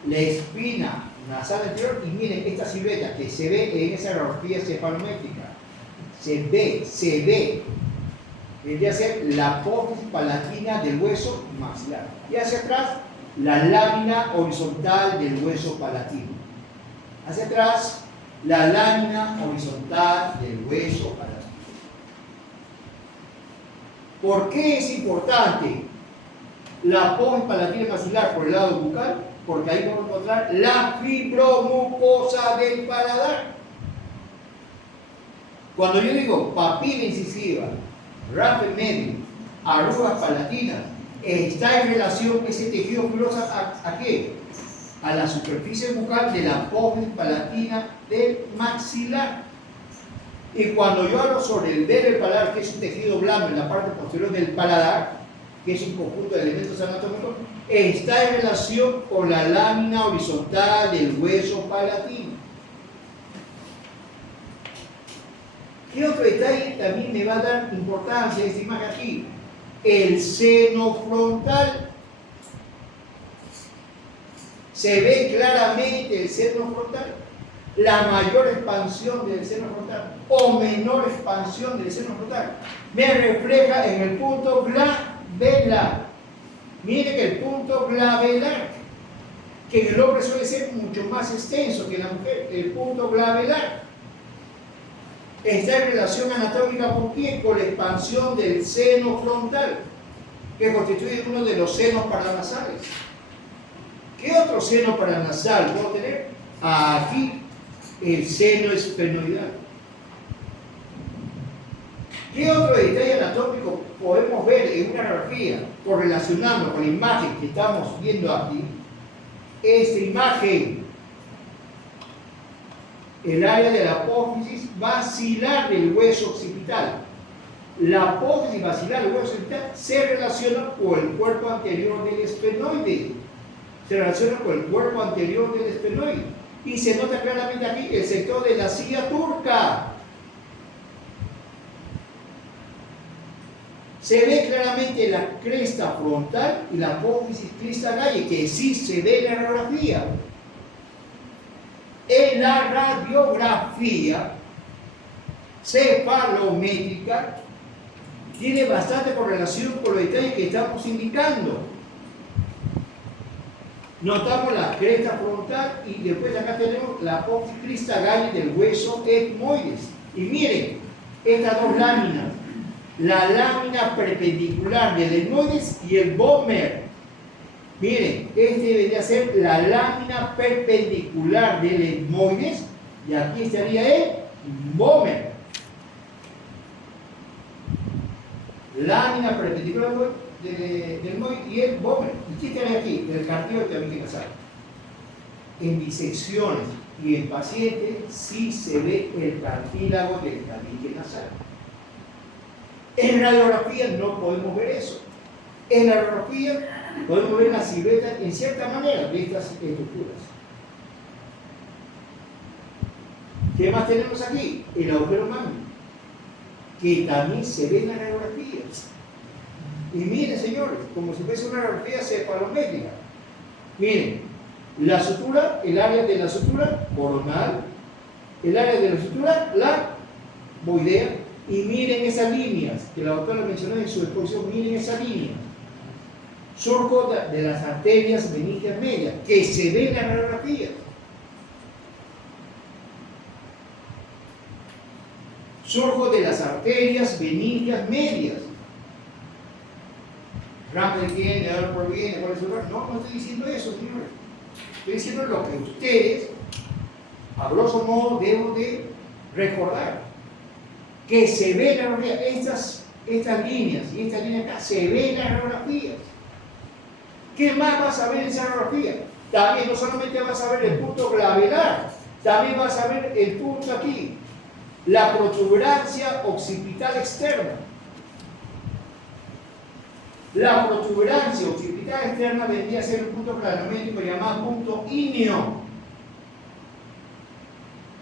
la espina nasal anterior y miren esta silueta que se ve en esa radiografía cefalométrica. Se ve. Vendría a ser la apófisis palatina del hueso maxilar. Y hacia atrás, la lámina horizontal del hueso palatino. Hacia atrás, la lámina horizontal del hueso palatino. ¿Por qué es importante la apófisis palatina maxilar por el lado bucal? Porque ahí vamos a encontrar la fibromucosa del paladar. Cuando yo digo papila incisiva, rafe medio, arrugas palatinas, está en relación ese tejido fibroso ¿a qué? A la superficie bucal de la apófisis palatina del maxilar. Y cuando yo hablo sobre el velo del paladar, que es un tejido blando en la parte posterior del paladar, que es un conjunto de elementos anatómicos, está en relación con la lámina horizontal del hueso palatino. ¿Qué otro detalle también me va a dar importancia a esta imagen aquí? El seno frontal. Se ve claramente el seno frontal. La mayor expansión del seno frontal o menor expansión del seno frontal me refleja en el punto glabelar. Mire que el punto glabelar, que en el hombre suele ser mucho más extenso que en la mujer, el punto glabelar está en relación anatómica con qué? Con la expansión del seno frontal, que constituye uno de los senos paranasales. ¿Qué otro seno paranasal puedo tener? Aquí, el seno esfenoidal. ¿Qué otro detalle anatómico podemos ver en una radiografía correlacionando con la imagen que estamos viendo aquí? Esta imagen, el área de la apófisis basilar del hueso occipital. La apófisis basilar del hueso occipital se relaciona con el cuerpo anterior del esfenoide. Se relaciona con el cuerpo anterior del esfenoide. Y se nota claramente aquí el sector de la silla turca. Se ve claramente la cresta frontal y la apófisis crista galle, que sí se ve en la radiografía. En la radiografía cefalométrica tiene bastante correlación con los detalles que estamos indicando. Notamos la cresta frontal y después acá tenemos la apófisis crista galle del hueso etmoides. Y miren, estas dos láminas, la lámina perpendicular del etmoides y el vómer. Miren, este debería ser la lámina perpendicular del etmoides y aquí estaría el vómer. Lámina perpendicular del etmoides y el vómer. ¿Y qué estaría aquí? El cartílago del tabique nasal. En disecciones y en pacientes sí se ve el cartílago del tabique nasal. En radiografía no podemos ver eso. En la radiografía podemos ver la silueta en cierta manera de estas estructuras. ¿Qué más tenemos aquí? El agujero magno, que también se ve en la radiografía. Y miren, señores, como si fuese una radiografía cefalométrica. Miren, la sutura, el área de la sutura coronal, el área de la sutura, la boidea. Y miren esas líneas, que la doctora mencionó en su exposición, miren esas líneas. Surco de las arterias meningias medias, que se ven en la radiografía. Surco de las arterias meningias medias. Ramo de quién, de dónde proviene, cuál es su lugar. No, no estoy diciendo eso, señores. Estoy diciendo lo que ustedes, a grosso modo, deben de recordar. Que se ve en la radiografía, estas líneas y esta línea acá, se ven en las radiografías. ¿Qué más vas a ver en esa radiografía? También no solamente vas a ver el punto glabelar, También vas a ver el punto aquí, la protuberancia occipital externa. La protuberancia occipital externa vendría a ser un punto craniométrico llamado punto ígneo.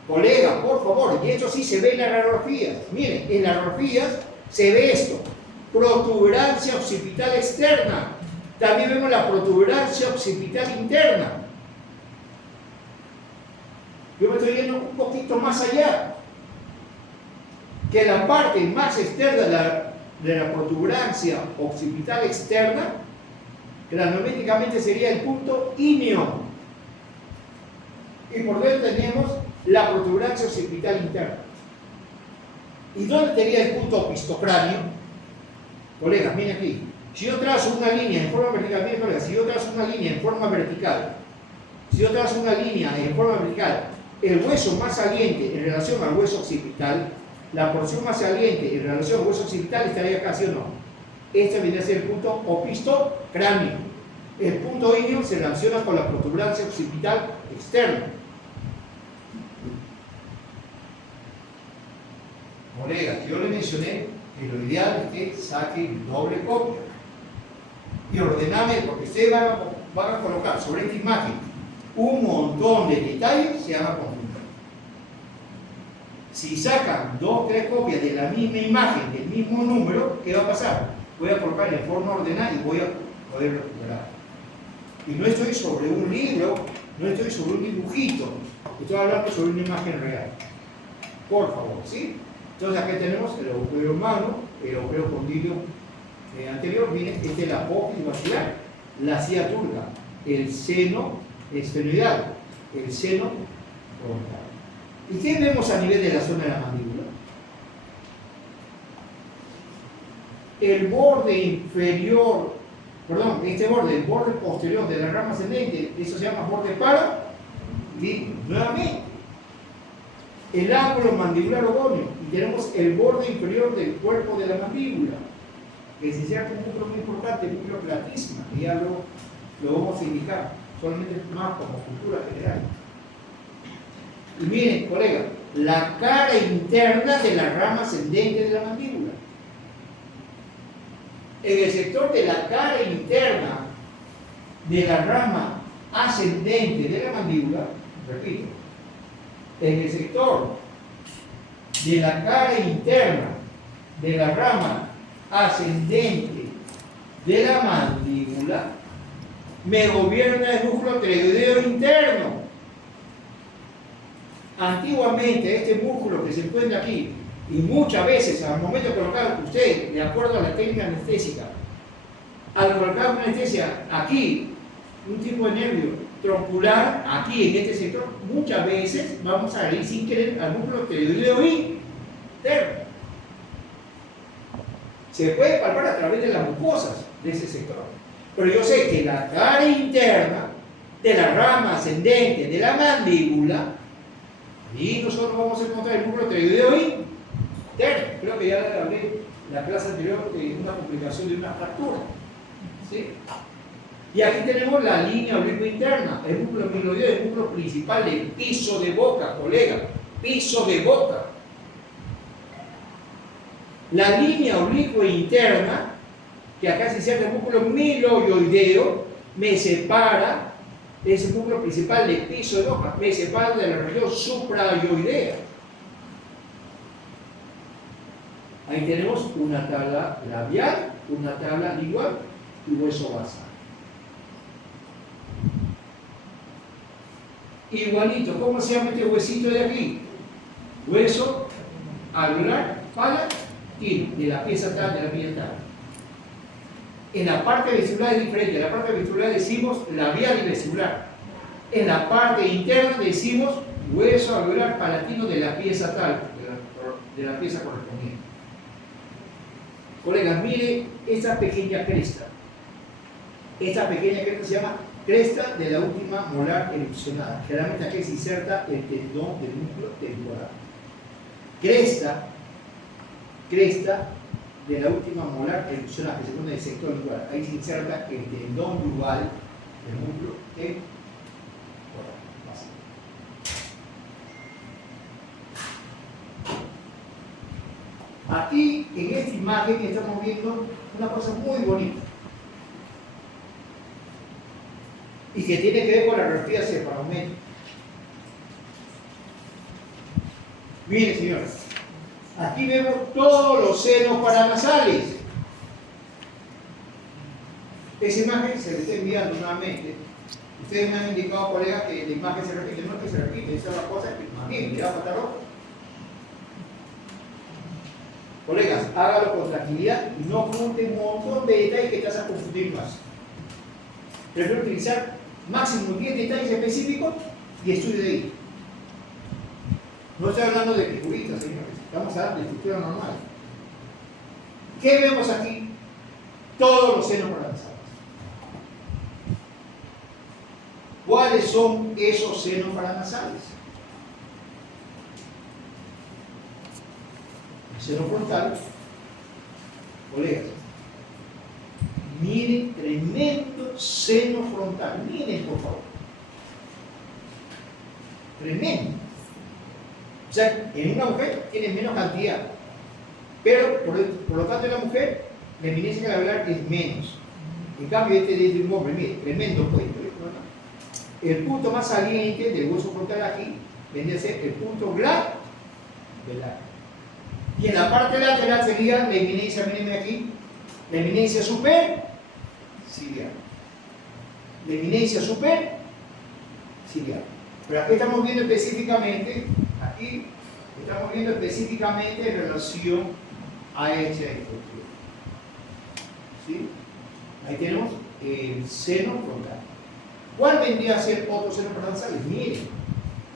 Colega, por favor, y esto sí se ve en las radiografías. Miren, en las radiografías se ve esto, protuberancia occipital externa. También vemos la protuberancia occipital interna. Yo me estoy yendo un poquito más allá, que la parte más externa de la protuberancia occipital externa, craniométricamente sería el punto ígneo. Y por dentro tenemos la protuberancia occipital interna. ¿Y dónde sería el punto opistocráneo? Colegas, miren aquí. Si yo trazo una línea en forma vertical, miren colegas, si yo trazo una línea en forma vertical, el hueso más saliente en relación al hueso occipital, la porción más saliente en relación al hueso occipital estaría acá, ¿sí o no? Este vendría a ser el punto opistocráneo. El punto ígneo se relaciona con la protuberancia occipital externa. Colegas, yo le mencioné que lo ideal es que saquen doble copia y ordename, porque ustedes van a colocar sobre esta imagen un montón de detalles, se van a confundir. Si sacan 2 o 3 copias de la misma imagen, del mismo número, ¿qué va a pasar? Voy a colocar en forma ordenada y voy a poder recuperar. Y no estoy sobre un libro, no estoy sobre un dibujito, estoy hablando sobre una imagen real. Por favor, ¿sí? Entonces aquí tenemos el agujero humano, el agujero condilo anterior, miren, este es la apófisis basilar, la silla turca, el seno esfenoidal, el seno frontal. ¿Y qué vemos a nivel de la zona de la mandíbula? El borde inferior, perdón, este borde, el borde posterior de la rama ascendente, eso se llama borde para, y nuevamente, el ángulo mandibular ogóneo, y tenemos el borde inferior del cuerpo de la mandíbula, que es cierto un núcleo muy importante, el núcleo platisma, que ya lo vamos a indicar, solamente más como cultura general. Y miren, colega, la cara interna de la rama ascendente de la mandíbula. En el sector de la cara interna de la rama ascendente de la mandíbula, repito, en el sector de la cara interna de la rama ascendente de la mandíbula, me gobierna el músculo pterygoideo interno. Antiguamente este músculo que se encuentra aquí, y muchas veces al momento de colocar usted, de acuerdo a la técnica anestésica, al colocar una anestesia aquí, un tipo de nervio troncular, aquí en este sector, muchas veces vamos a ir sin querer al músculo pterygoideo interno. Se puede palpar a través de las mucosas de ese sector. Pero yo sé que la cara interna de la rama ascendente de la mandíbula, y nosotros vamos a encontrar el músculo pterygoideo interno. Creo que ya hablé en la clase anterior de una complicación de una fractura. ¿Sí? Y aquí tenemos la línea oblicuo interna, el músculo amiloideo, el músculo principal del piso de boca, colega, piso de boca. La línea oblicua interna, que acá se inserta el músculo miloioideo, me separa, ese músculo principal del piso de boca, me separa de la región supraioidea. Ahí tenemos una tabla labial, una tabla lingual y hueso basal. Igualito, ¿cómo se llama este huesito de aquí? Hueso alveolar palatino, de la pieza tal, de la pieza tal. En la parte vestibular es diferente, en la parte vestibular decimos labial y vestibular. En la parte interna decimos hueso alveolar palatino de la pieza tal, de la pieza correspondiente. Colegas, mire esta pequeña cresta. Esta pequeña cresta se llama cresta de la última molar erupcionada. Generalmente aquí se inserta el tendón del músculo temporal. Cresta de la última molar erupcionada, que se pone en el sector lingual. Ahí se inserta el tendón lingual del músculo temporal. Aquí, en esta imagen, estamos viendo una cosa muy bonita. Y que tiene que ver con la radiografía cefalométrica. Miren, señores. Aquí vemos todos los senos paranasales. Esa imagen se les está enviando nuevamente. Ustedes me han indicado, colegas, que la imagen se repite. No es que se repite, esa es la cosa que imaginen, ya va a estar rojo. Colegas, hágalo con tranquilidad y no oculten un montón de detalles que te hacen confundir más. Prefiero utilizar máximo 10 detalles específicos y estudio de ahí. No estoy hablando de figuritas, señores. Estamos hablando de estructura normal. ¿Qué vemos aquí? Todos los senos paranasales. ¿Cuáles son esos senos paranasales? El seno frontal, colegas. Miren, tremendo seno frontal. Miren, por favor. Tremendo. O sea, en una mujer tiene menos cantidad. Pero, por lo tanto, en la mujer, la eminencia cavernar es menos. En cambio, este es de un hombre, mire, tremendo puente. El punto más saliente del hueso frontal aquí vendría a ser el punto glandular. Y en la parte lateral sería la eminencia, mírenme aquí, la eminencia superciliar. La eminencia superciliar. Pero aquí estamos viendo específicamente, en relación a esta estructura. ¿Sí? Ahí tenemos el seno frontal. ¿Cuál vendría a ser otro seno paranasal? Miren,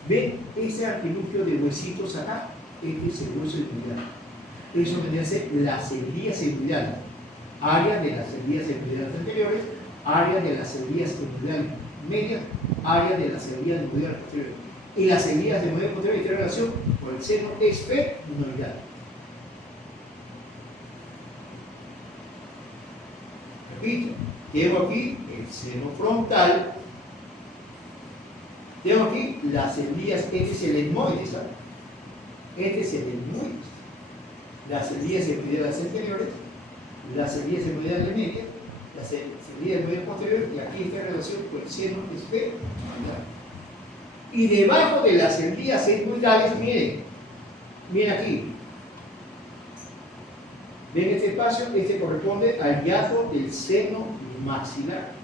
ven ese artilugio de huesitos acá, este es el hueso epididal. Eso vendría a ser las cebrillas epididales, áreas de las cebrillas epididales anteriores, áreas de las cebrillas epididales medias, áreas de las cebrillas epididales posteriores. Y las cebrillas de medio posterior tienen relación con el seno esfenoidal. Repito, tengo aquí el seno frontal. Tengo aquí las cebrillas, este es el etmoides, ¿sabes? Este es el etmoides. Las cebrillas epididales anteriores, las cebrillas epididales medias, las cebrillas de medio posterior, y aquí está en relación con el seno esfenoidal. Y debajo de las cebrillas etmoidales, miren aquí. ¿Ven este espacio? Este corresponde al hiato del seno maxilar.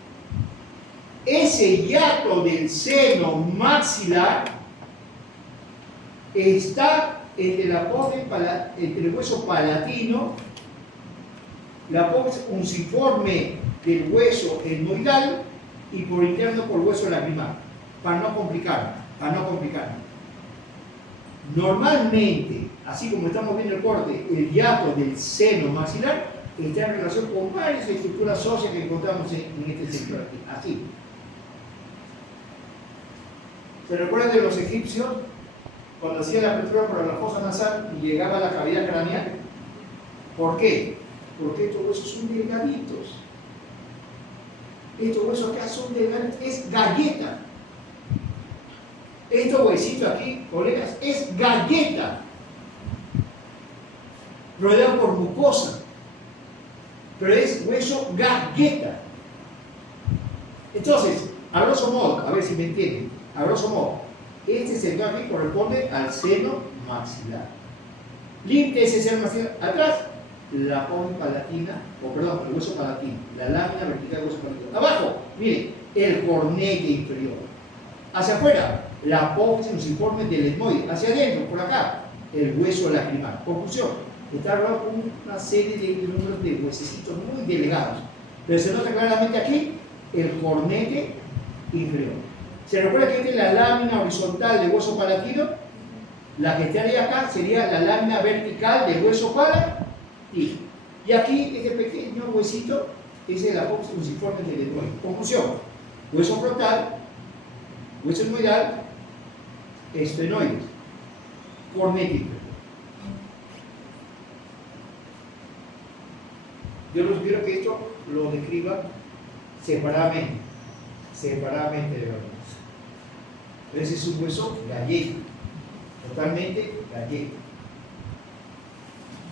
Ese hiato del seno maxilar está entre el hueso palatino, la apófisis unciforme del hueso etmoidal y por interno por el hueso lacrimal, para no complicar. Normalmente, así como estamos viendo el corte, el hiato del seno maxilar está en relación con varias estructuras óseas que encontramos en este sector aquí, así. ¿Se recuerdan de los egipcios cuando hacían la apertura para la fosa nasal y llegaba a la cavidad craneal? ¿Por qué? Porque estos huesos son delgaditos. Estos huesos acá son delgaditos, es galleta. Estos huesitos aquí, colegas, es galleta. Rodeado por mucosa. Pero es hueso galleta. Entonces, a grosso modo, a ver si me entienden, a grosso modo, este sector aquí corresponde al seno maxilar. Limpia ese seno maxilar. Atrás, la apófisis palatina, el hueso palatino, la lámina vertical del hueso palatino. Abajo, miren, el cornete inferior. Hacia afuera, la apófisis unciforme del etmoide. Hacia adentro, por acá, el hueso lacrimal. Conclusión, está rodeado con una serie de números de huesecitos muy delgados. Pero se nota claramente aquí el cornete inferior. ¿Se recuerda que esta es la lámina horizontal del hueso palatino? La que estaría acá sería la lámina vertical del hueso palatino. Y aquí, este pequeño huesito, es el apófisis unciforme del etmoide. Conclusión, hueso frontal, hueso etmoidal, esfenoides, cornete inferior. Yo les sugiero que esto lo describa separadamente de verdad. Ese es un hueso galleta, totalmente galleta.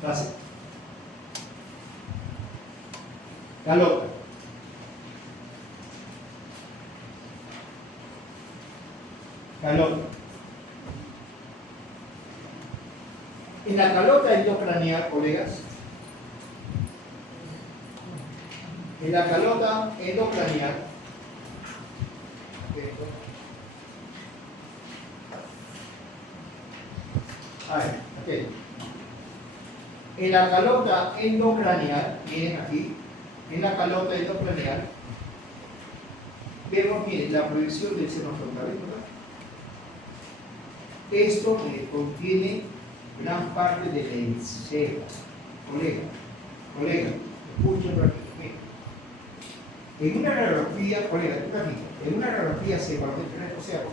Fácil. Calota. Calota. En la calota endocraneal, colegas, en la calota endocraneal, okay. En la calota endocraneal, miren aquí, en la calota endocraneal, vemos, miren, la proyección del seno frontal, ¿verdad? Esto contiene gran parte del encéfalo. Colega, escúchenlo aquí. En una radiografía, colega, en una radiografía cefalométrica, o sea,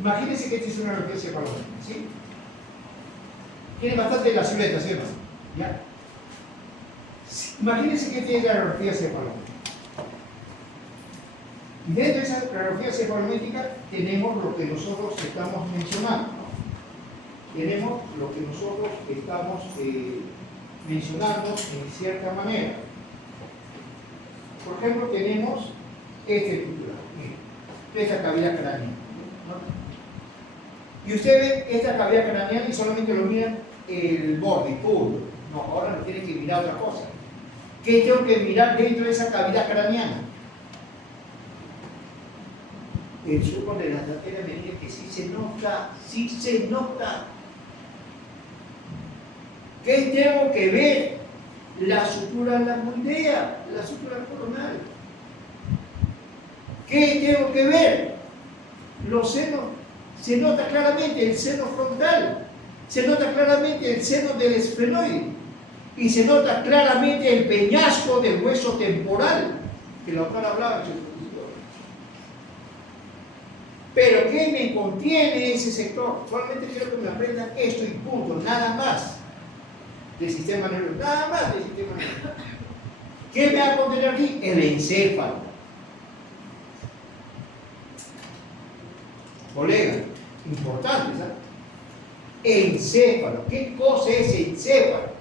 imagínense que esta es una radiografía cefalométrica, ¿sí? Tiene bastante la silueta, ¿sí? ¿Ya? Imagínense que tiene la radiografía cefalométrica. Y dentro de esa radiografía cefalométrica tenemos lo que nosotros estamos mencionando, ¿no? Tenemos lo que nosotros estamos mencionando en cierta manera. Por ejemplo, tenemos esta estructura, esta cavidad craneal, ¿no? Y usted ve esta cavidad craneal y solamente lo mira el borde puro. No, ahora lo tiene que mirar otra cosa. ¿Qué tengo que mirar dentro de esa cavidad craneana? El surco de la arteria medial, que sí se nota, sí se nota. ¿Qué tengo que ver? La sutura lagundea, la sutura coronal. ¿Qué tengo que ver? Los senos. Se nota claramente el seno frontal, se nota claramente el seno del esfenoide y se nota claramente el peñasco del hueso temporal, que la autora hablaba en su exposición. Pero ¿qué me contiene ese sector? Solamente quiero que me aprendan esto y punto, nada más del sistema nervioso, nada más del sistema nervioso. ¿Qué me va a contener aquí? El encéfalo. Colega, importante, ¿sabes? Encéfalo. ¿Qué cosa es encéfalo?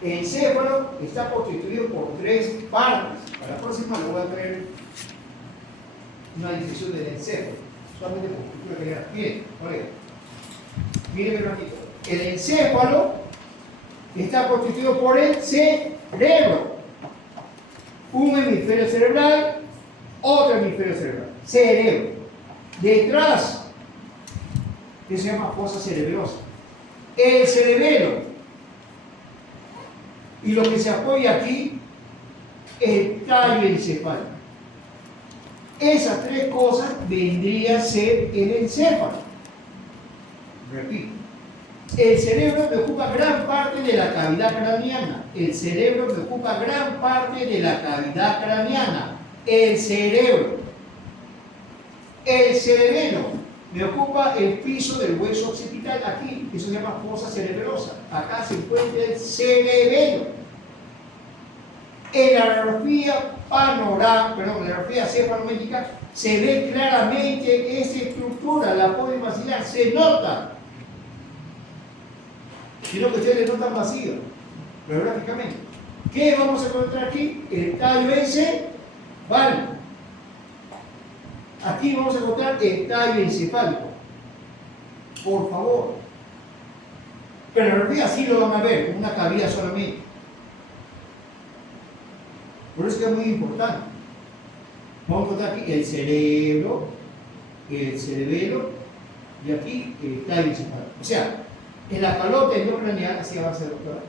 El encéfalo está constituido por tres partes. Para la próxima le voy a traer una discusión del encéfalo. Solamente por cultura general. Miren, colega. Miren un ratito. El encéfalo está constituido por el cerebro. Un hemisferio cerebral, otro hemisferio cerebral. Cerebro. Detrás, que se llama fosa cerebrosa. El cerebelo. Y lo que se apoya aquí, el tallo encefálico. Esas tres cosas vendría a ser el encéfalo. Repito. El cerebro me ocupa gran parte de la cavidad craneana. El cerebro me ocupa gran parte de la cavidad craneana. El cerebro. El cerebelo me ocupa el piso del hueso occipital. Aquí, eso se llama fosa cerebrosa. Acá se encuentra el cerebelo. En la radiografía la radiografía cefalométrica se ve claramente esa estructura, la polimaxilar, se nota. Sino que ustedes le notan vacío, radiográficamente. ¿Qué vamos a encontrar aquí? El tallo encefálico. Aquí vamos a encontrar el tallo encefálico. Por favor. Pero en realidad sí lo van a ver, como una cavidad solamente. Por eso es que es muy importante. Vamos a encontrar aquí el cerebro, el cerebelo y aquí el tallo encefálico. O sea, en la calota endocraneal, así avance, doctora.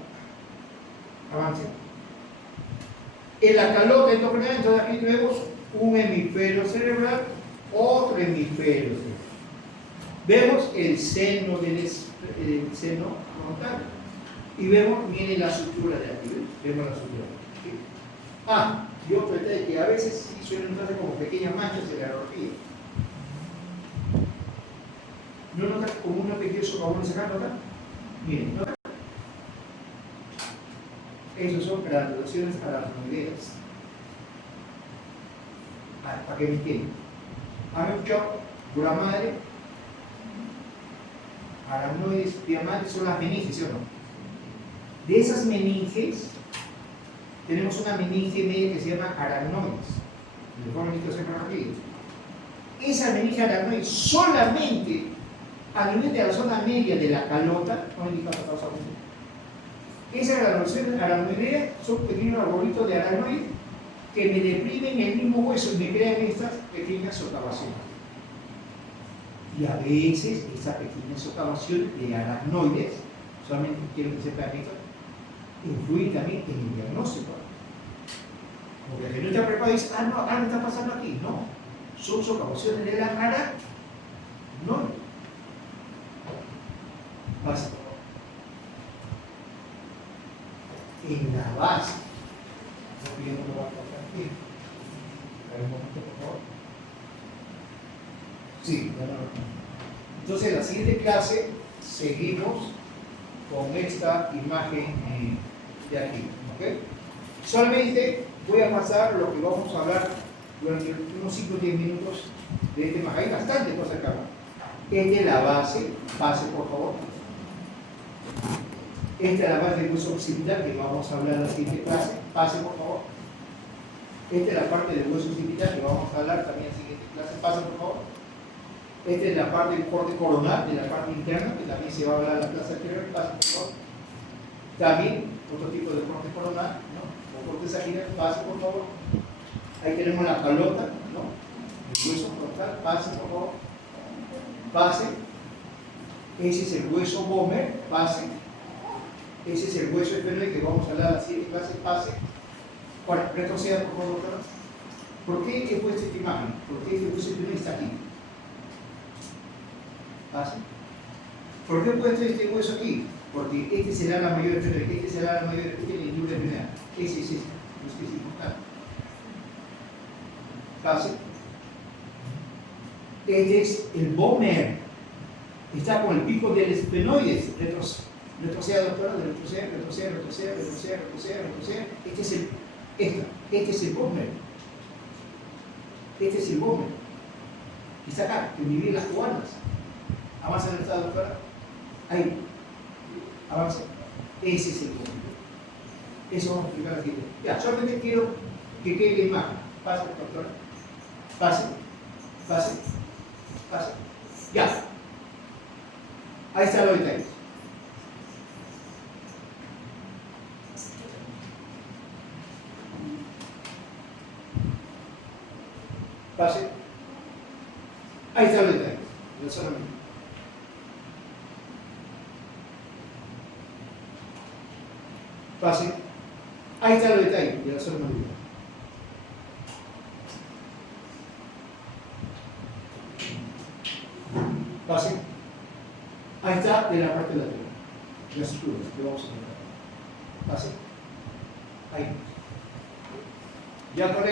Avance. En la calota endocraneal, entonces aquí tenemos un hemisferio cerebral, otro hemisferio cerebral. Vemos el seno del seno frontal. Y vemos, miren la sutura de aquí. Vemos la sutura. ¿Sí? Y otro detalle que a veces sí suelen notarse como pequeñas manchas en la radiografía. ¿No notan como una pequeña socavón sacando acá? Miren, ¿no? Esos son granulaciones aracnoideas. Para que me entiendan. ¿Han escuchado? Pura madre. aracnoides diamantes son las meninges, ¿sí o no? De esas meninges, tenemos una meninge media que se llama aracnoides. De forma siempre rápido. Esa meninge aracnoide solamente a nivel de la zona media de la calota, no indica la causa común. Esa aracnoidea son pequeños arbolitos de aracnoides que me deprimen el mismo hueso y me crean estas pequeñas socavaciones. Y a veces esa pequeña socavación de aracnoides, solamente quiero que sepan esto, influye también en el diagnóstico. Porque el que no está preparado dice, no, acá me está pasando aquí. No, son socavaciones de la aracnoide. Base. En la base. No pido que lo va a tocar aquí. Un momento, por favor. Sí, ya no. Entonces, en la siguiente clase seguimos con esta imagen de aquí. ¿Okay? Solamente voy a pasar lo que vamos a hablar durante unos 5 o 10 minutos de este tema. Hay bastante cosas acá. Esta es la base, pase por favor. Esta es la base del hueso occipital que vamos a hablar en la siguiente clase. Pase por favor. Esta es la parte del hueso occipital que vamos a hablar también en la siguiente clase. Pase por favor. Esta es la parte del corte coronal, de la parte interna, que también se va a hablar en la clase anterior. Pase por favor. También otro tipo de corte coronal, ¿no? O corte saginario. Pase por favor. Ahí tenemos la calota, ¿no? El hueso frontal. Pase por favor. Pase. Ese es el hueso Bomer. Pase. Ese es el hueso esfenoide que vamos a hablar en la siguiente clase. Pase. Bueno, retroceda por favor, doctora. ¿Por qué he puesto esta imagen? Porque este hueso esfenoide está aquí. Pase. ¿Por qué he puesto este hueso aquí? Porque este será la mayor esfenoide, este será la mayor esfenoide y el libre esfenoide. Ese es este. Este es importante. Pase. Este es el Bomer. Está con el pico del esfenoide. Retroceda, doctora, retroceda. Este es el Bomer. Este es el Bomer. Está acá, que divide las cubanas. Avanza en el estado, doctora. Ahí. Avanza. Ese es el Bomer. Eso vamos a explicar aquí. Ya, solamente quiero que quede la imagen. Pase, doctora. Pase. Ya. Ahí está los detalles. Pase. Ahí está los detalles. No solamente. Pase. Ahí está los detalles de la zona mandíbula. Pase. Ahí está de la parte lateral. Las estructuras que vamos a encontrar. Pase. Ahí. Ya con